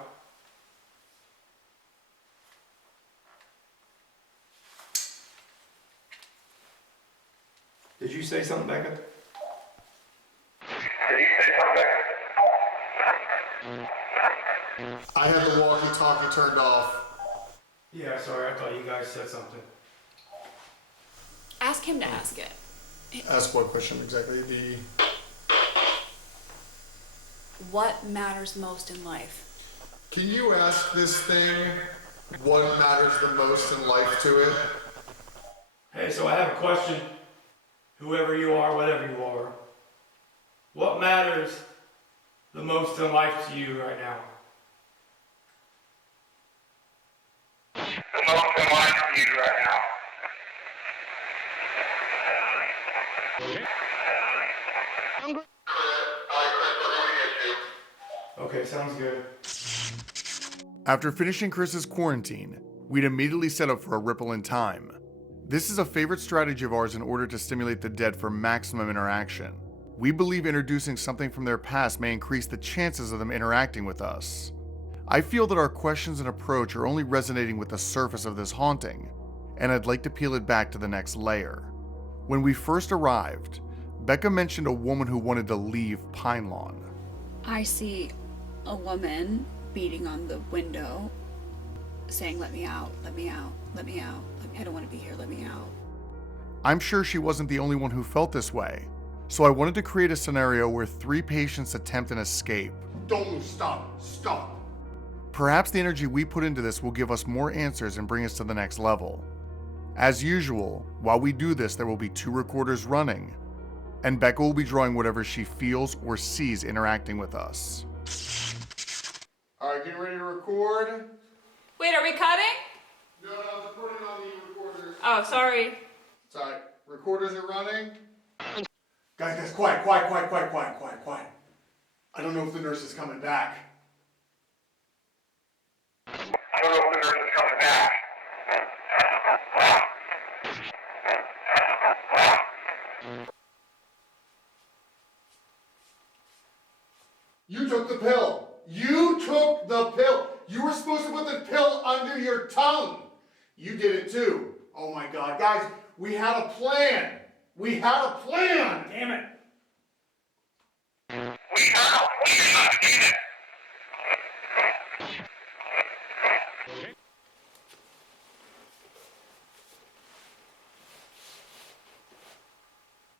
Did you say something, Becca? Did you say something? I had the walkie-talkie turned off. Yeah, sorry, I thought you guys said something. Ask him to ask it. Ask what question exactly? What matters most in life? Can you ask this thing what matters the most in life to it? Hey, so I have a question. Whoever you are, whatever you are, what matters the most in life to you right now? The most in life for you right now. Okay, sounds good. After finishing Chris's quarantine, we'd immediately set up for a ripple in time. This is a favorite strategy of ours in order to stimulate the dead for maximum interaction. We believe introducing something from their past may increase the chances of them interacting with us. I feel that our questions and approach are only resonating with the surface of this haunting, and I'd like to peel it back to the next layer. When we first arrived, Becca mentioned a woman who wanted to leave Pine Lawn. I see a woman beating on the window, saying, "Let me out, let me out, let me out. I don't want to be here, let me out." I'm sure she wasn't the only one who felt this way, so I wanted to create a scenario where 3 patients attempt an escape. Don't move, stop. Perhaps the energy we put into this will give us more answers and bring us to the next level. As usual, while we do this, there will be 2 recorders running, and Becca will be drawing whatever she feels or sees interacting with us. All right, getting ready to record. Wait, are we cutting? No, I was recording on the recorders. Oh, sorry. It's all right. Recorders are running. Guys, quiet. I don't know if the nurse is coming back. I don't know if the nurse is coming back. You took the pill. You were supposed to put the pill under your tongue. You did it too. Oh my God, guys, we had a plan. Damn it. We have a plan. Damn it.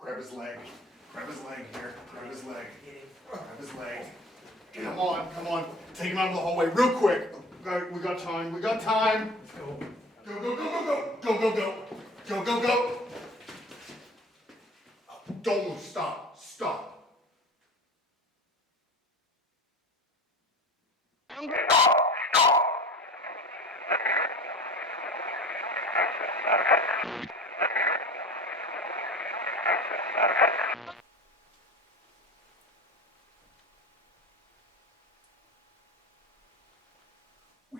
Grab his leg here. Grab his leg. Come on. Take him out of the hallway real quick. We got time. Let's go. Go. Don't move, stop.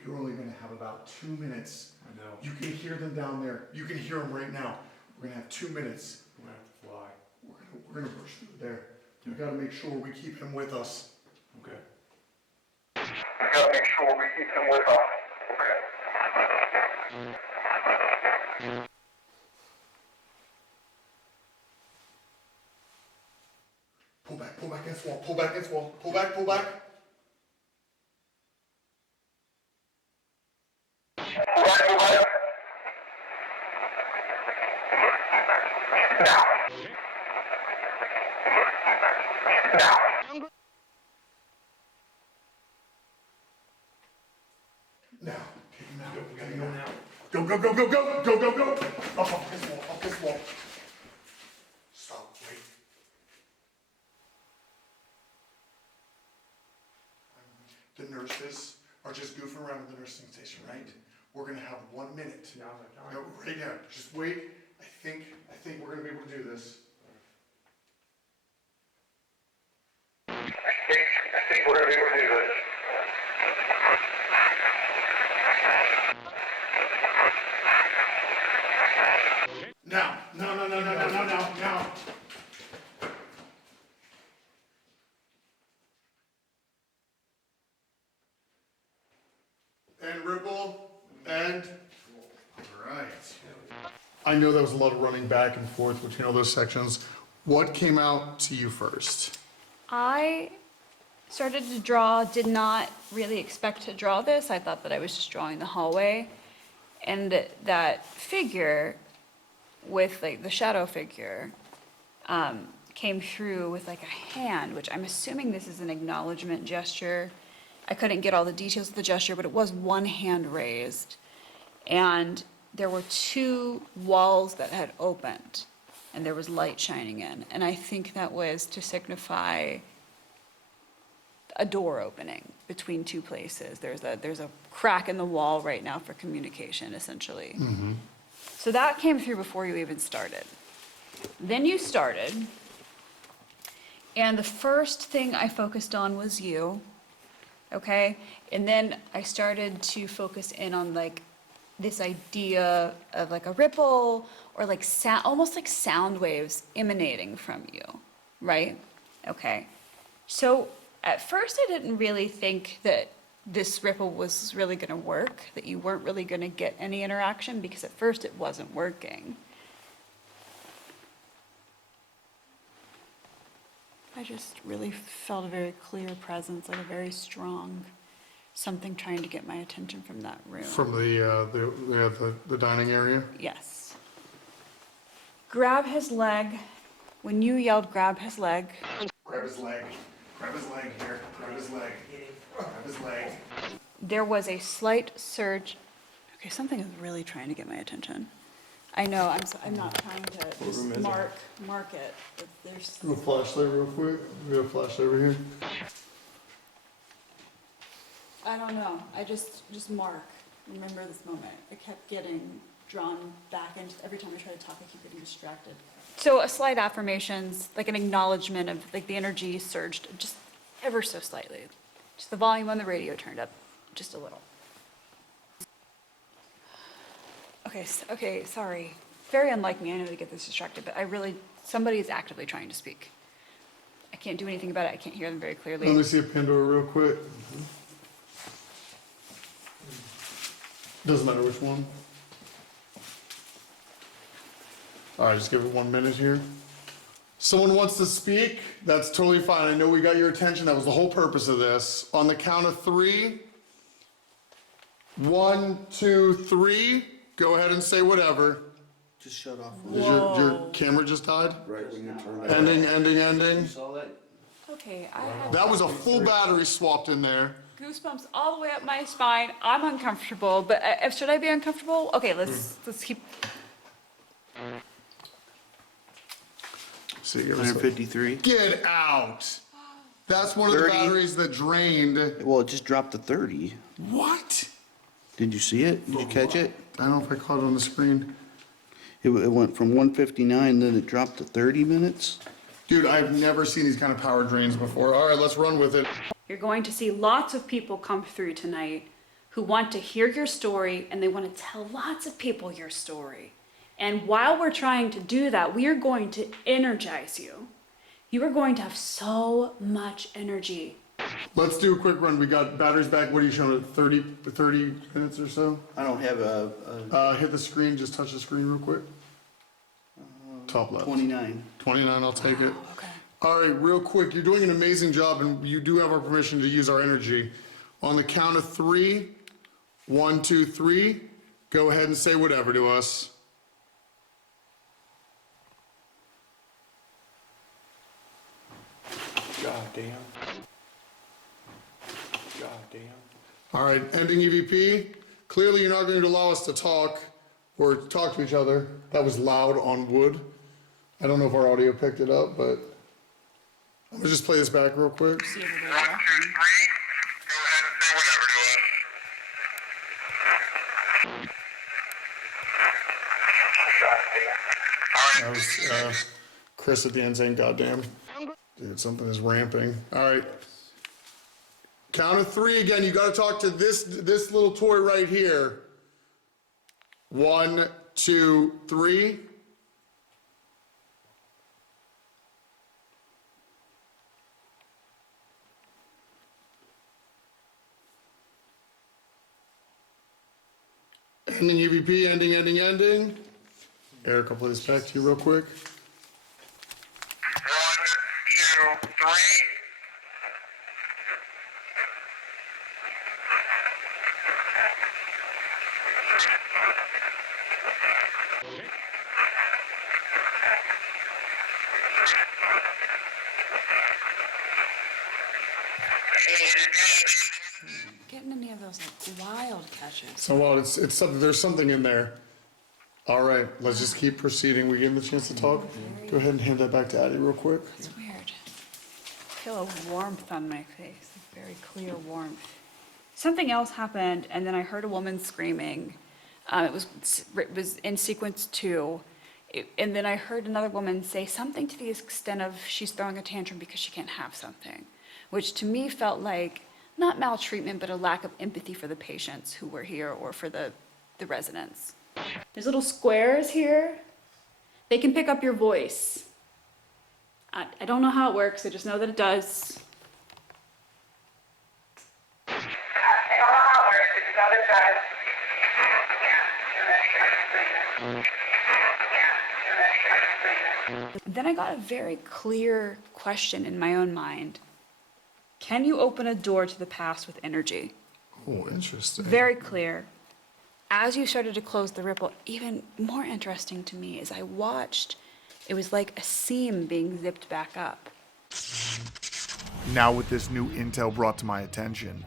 We're only gonna have about 2 minutes. I know. You can hear them down there. You can hear them right now. We're gonna have 2 minutes. I'm gonna have to fly. We're gonna push through there. We gotta make sure we keep him with us. Okay. We gotta make sure we keep him with us. Okay. Pull back against the wall. Pull back. Pull back. Now. Now, take him out. We gotta go now. Go. Up this wall. Stop, wait. The nurses are just goofing around in the nursing station, right? We're gonna have 1 minute. Yeah, I'm No, right now. Just wait. I think we're gonna be able to do this. Now, no. And ripple, and, all right. I know that was a lot of running back and forth between all those sections. What came out to you first? I started to draw, did not really expect to draw this. I thought that I was just drawing the hallway. And that figure with like the shadow figure came through with like a hand, which I'm assuming this is an acknowledgement gesture. I couldn't get all the details of the gesture, but it was one hand raised. And there were two walls that had opened and there was light shining in. And I think that was to signify a door opening between two places. There's a crack in the wall right now for communication, essentially. Mm-hmm. So that came through before you even started. Then you started, and the first thing I focused on was you, okay? And then I started to focus in on like this idea of like a ripple or like sound, almost like sound waves emanating from you, right? Okay. So at first I didn't really think that this ripple was really going to work, that you weren't really going to get any interaction, because at first it wasn't working. I just really felt a very clear presence, like a very strong something trying to get my attention from that room. From the dining area? Yes. Grab his leg. When you yelled, grab his leg. Grab his leg. Grab his leg here. Grab his leg. Grab his leg. There was a slight surge. Okay, something is really trying to get my attention. I know, I'm not trying to just mark it. But there's. Do a flashlight real quick. We have a flashlight over here. I don't know. I just mark. Remember this moment. I kept getting drawn back into, every time I try to talk, I keep getting distracted. So a slight affirmations, like an acknowledgement of like the energy surged just ever so slightly. Just the volume on the radio turned up just a little. Okay, sorry. Very unlike me, I know to get this distracted, but somebody is actively trying to speak. I can't do anything about it, I can't hear them very clearly. Let me see a Pandora real quick. Doesn't matter which one. All right, just give it 1 minute here. Someone wants to speak? That's totally fine. I know we got your attention. That was the whole purpose of this. On the count of 3. 1, 2, 3. Go ahead and say whatever. Just shut off. Is your camera just died? Right when you turn it. Ending. Saw that? Okay, I have That was a full battery swapped in there. goosebumps all the way up my spine. I'm uncomfortable, but should I be uncomfortable? Okay, let's keep. See, give us 153. Get out. That's one of the 30. batteries that drained. Well, it just dropped to 30. What? Did you see it? Did you catch it? I don't know if I caught it on the screen. It went from 159, then it dropped to 30 minutes. Dude, I've never seen these kind of power drains before. All right, let's run with it. You're going to see lots of people come through tonight who want to hear your story, and they want to tell lots of people your story. And while we're trying to do that, we are going to energize you. You are going to have so much energy. Let's do a quick run. We got batteries back. What are you showing? 30 minutes or so? I don't have a Hit the screen. Just touch the screen real quick. Top left. 29. 29, I'll take it. Okay. All right, real quick. You're doing an amazing job, and you do have our permission to use our energy. On the count of 3, 1, 2, 3, go ahead and say whatever to us. Goddamn. All right, ending EVP. Clearly, you're not going to allow us to talk or talk to each other. That was loud on wood. I don't know if our audio picked it up, but I'm gonna just play this back real quick. See 1, 2, 3. everybody Go walking. ahead and say whatever to us. That was Chris at the end saying, "Goddamn." Dude, something is ramping. All right. Count of three again. You got to talk to this little toy right here. 1, 2, 3. Ending EVP, ending. Eric, I'll play this back to you real quick. 1, 2, 3. Getting any of those like wild catches. So well, it's something. There's something in there. All right, let's just keep proceeding. We give him the chance to talk. Go ahead and hand that back to Addie real quick. It's weird. I feel a warmth on my face, a very clear warmth. Something else happened, and then I heard a woman screaming. It was in sequence 2. And then I heard another woman say something to the extent of she's throwing a tantrum because she can't have something, which to me felt like not maltreatment, but a lack of empathy for the patients who were here or for the residents. There's little squares here. They can pick up your voice. I don't know how it works, I just know that it does. I don't know how it works, it's not a time. Then I got a very clear question in my own mind. Can you open a door to the past with energy? Oh, interesting. Very clear. As you started to close the ripple, even more interesting to me is I watched, it was like a seam being zipped back up. Now with this new intel brought to my attention,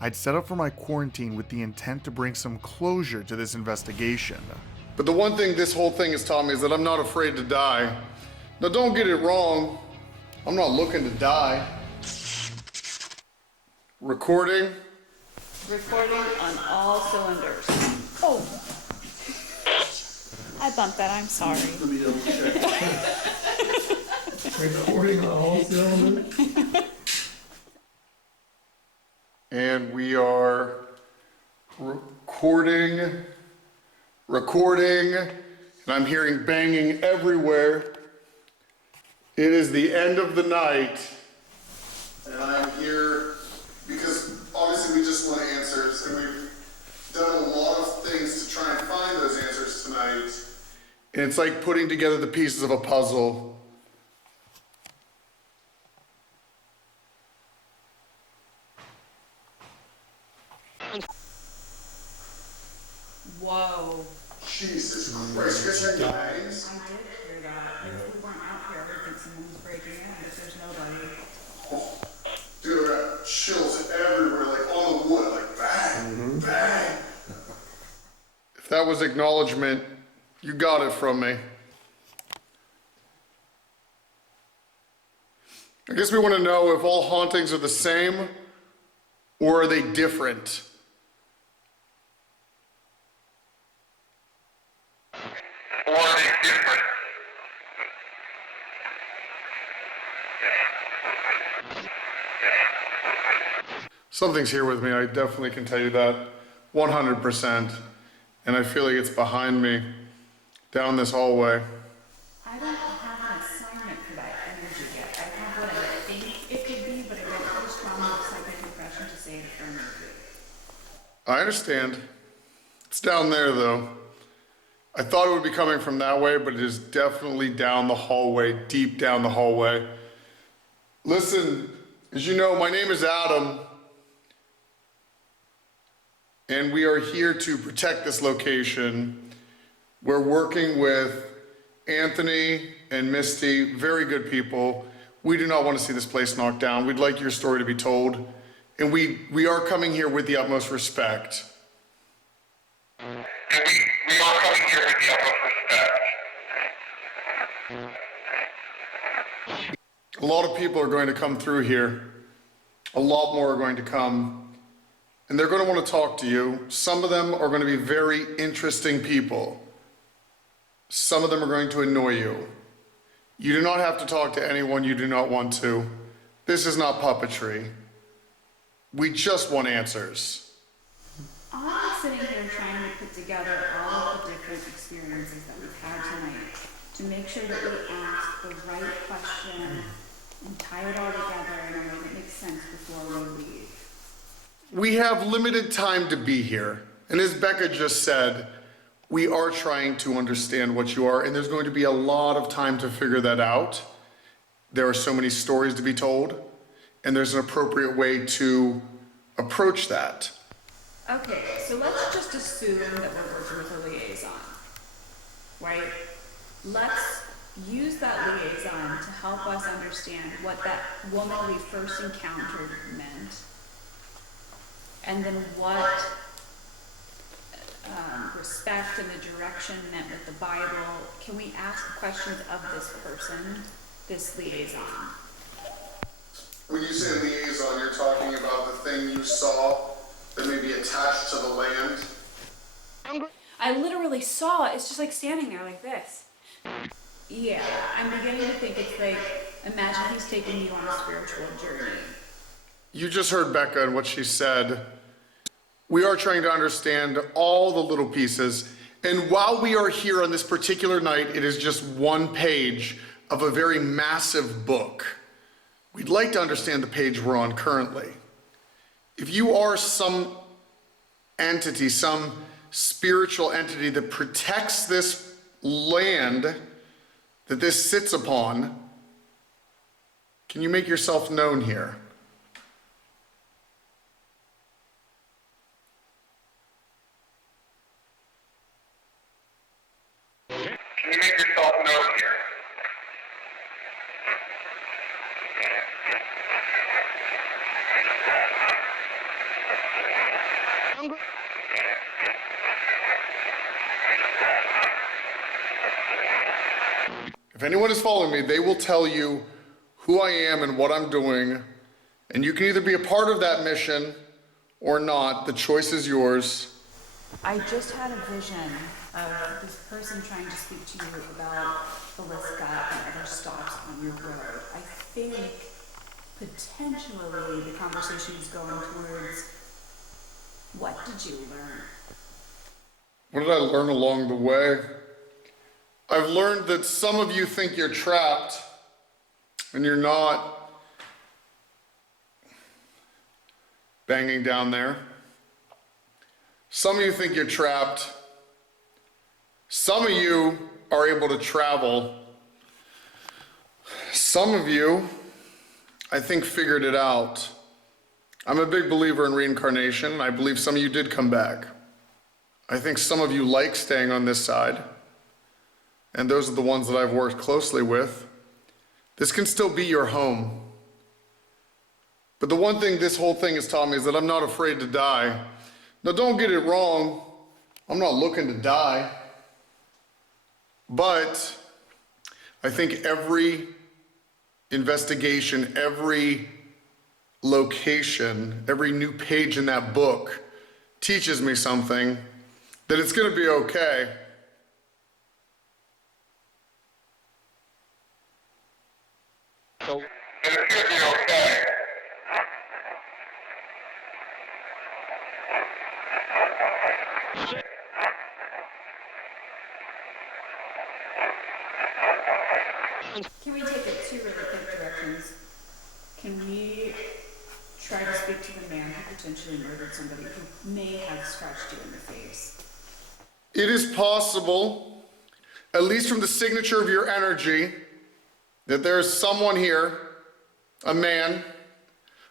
I'd set up for my quarantine with the intent to bring some closure to this investigation. But the one thing this whole thing has taught me is that I'm not afraid to die. Now don't get it wrong. I'm not looking to die. Recording. Recording on all cylinders. Oh, I bumped that, I'm sorry. Let me double check. Recording on all cylinders. And we are recording, and I'm hearing banging everywhere. It is the end of the night, and I'm here because obviously we just want answers, and we've done a lot of things to try and find those answers tonight. And it's like putting together the pieces of a puzzle. Whoa. Jesus Christ, you guys hearing the bangs? I did hear that. If we weren't out here, I would think someone was breaking in, but there's nobody. Oh, dude, I got chills everywhere, like on the wood, like bang, bang. If that was acknowledgement, you got it from me. I guess we want to know if all hauntings are the same or are they different? Or are they different? Something's here with me, I definitely can tell you that 100%. And I feel like it's behind me down this hallway. I don't have an assignment for that energy yet. I have what I think it could be, but I don't have a strong enough psychic impression to say it affirmatively. I understand. It's down there though. I thought it would be coming from that way, but it is definitely down the hallway, deep down the hallway. Listen, as you know, my name is Adam, and we are here to protect this location. We're working with Anthony and Misty, very good people. We do not want to see this place knocked down. We'd like your story to be told, and we are coming here with the utmost respect. And we are coming here with the utmost respect. A lot of people are going to come through here. A lot more are going to come. And they're going to want to talk to you. Some of them are going to be very interesting people. Some of them are going to annoy you. You do not have to talk to anyone you do not want to. This is not puppetry. We just want answers. I'm sitting here trying to put together all of the different experiences that we've had tonight to make sure that we ask the right question and tie it all together in a way that makes sense before we leave. We have limited time to be here. And as Becca just said, we are trying to understand what you are, and there's going to be a lot of time to figure that out. There are so many stories to be told, and there's an appropriate way to approach that. Okay, so let's just assume that we're working with a liaison, right? Let's use that liaison to help us understand what that woman we first encountered meant, and then what respect and the direction meant with the Bible. Can we ask questions of this person, this liaison? When you say liaison, you're talking about the thing you saw that may be attached to the land? I literally saw it. It's just like standing there like this. Yeah, I'm beginning to think it's like, imagine he's taking you on a spiritual journey. You just heard Becca and what she said. We are trying to understand all the little pieces. And while we are here on this particular night, it is just one page of a very massive book. We'd like to understand the page we're on currently. If you are some entity, some spiritual entity that protects this land that this sits upon, can you make yourself known here? Can you make yourself known here? If anyone is following me, they will tell you who I am and what I'm doing, and you can either be a part of that mission or not. The choice is yours. I just had a vision of this person trying to speak to you about Velisca and other stops on your road. I think potentially the conversation is going towards, what did you learn? What did I learn along the way? I've learned that some of you think you're trapped, and you're not. Banging down there. Some of you think you're trapped. Some of you are able to travel. Some of you, I think, figured it out. I'm a big believer in reincarnation, and I believe some of you did come back. I think some of you like staying on this side, and those are the ones that I've worked closely with. This can still be your home. But the one thing this whole thing has taught me is that I'm not afraid to die. Now, don't get it wrong. I'm not looking to die. But I think every investigation, every location, every new page in that book teaches me something, that it's going to be okay. And it's going to be okay. Can we take it two really quick directions? Can we try to speak to the man who potentially murdered somebody who may have scratched you in the face? It is possible, at least from the signature of your energy, that there is someone here, a man,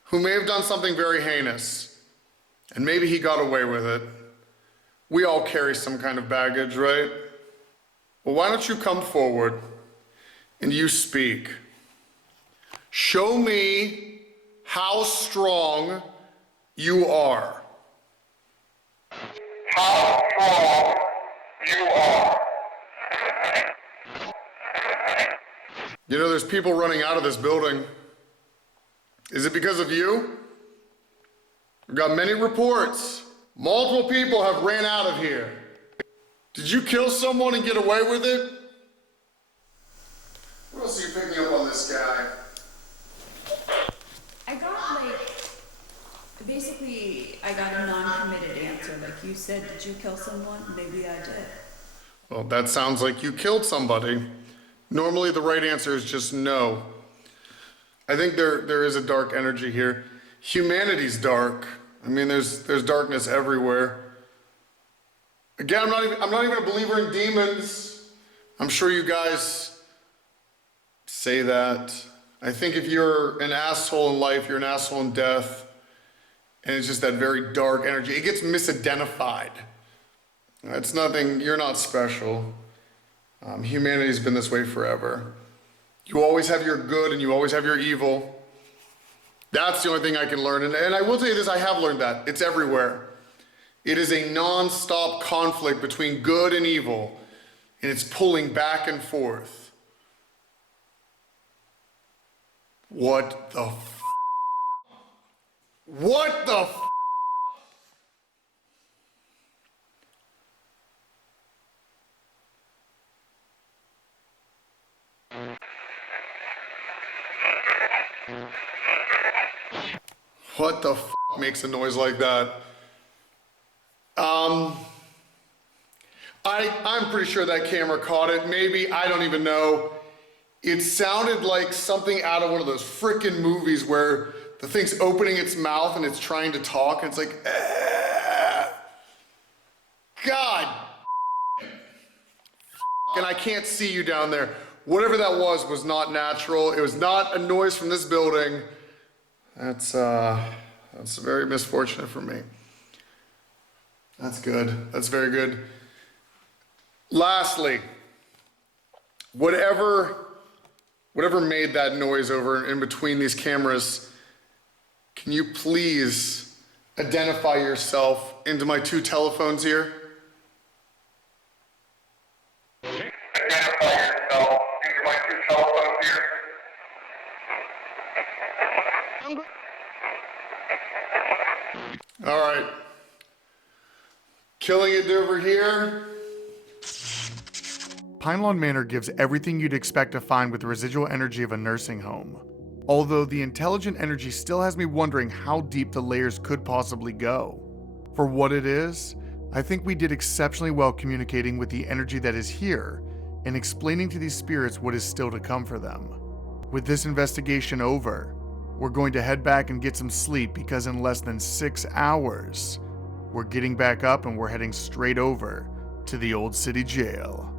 who may have done something very heinous, and maybe he got away with it. We all carry some kind of baggage, right? Well, why don't you come forward and you speak? Show me how strong you are. How strong you are. You know, there's people running out of this building. Is it because of you? We've got many reports. Multiple people have ran out of here. Did you kill someone and get away with it? What else are you picking up on this guy? I got like Basically, I got a non-committed answer. Like you said, did you kill someone? Maybe I did. Well, that sounds like you killed somebody. Normally the right answer is just no. I think there is a dark energy here. Humanity's dark. I mean, there's darkness everywhere. Again, I'm not even a believer in demons. I'm sure you guys say that. I think if you're an asshole in life, you're an asshole in death. And it's just that very dark energy. It gets misidentified. It's nothing, you're not special. Humanity's been this way forever. You always have your good and you always have your evil. That's the only thing I can learn. And I will tell you this, I have learned that. It's everywhere. It is a non-stop conflict between good and evil. And it's pulling back and forth. What the f***? What the f***? What the f*** makes a noise like that? I'm pretty sure that camera caught it. Maybe, I don't even know. It sounded like something out of one of those frickin' movies where the thing's opening its mouth and it's trying to talk and it's like, God. And I can't see you down there. Whatever that was not natural. It was not a noise from this building. That's very misfortunate for me. That's good. That's very good. Lastly, whatever made that noise over in between these cameras, can you please identify yourself into my two telephones here? Identify yourself into my two telephones here. All right. Killing it over here. Lawn Manor gives everything you'd expect to find with the residual energy of a nursing home. Although the intelligent energy still has me wondering how deep the layers could possibly go. For what it is, I think we did exceptionally well communicating with the energy that is here and explaining to these spirits what is still to come for them. With this investigation over, we're going to head back and get some sleep because in less than 6 hours, we're getting back up and we're heading straight over to the old city jail.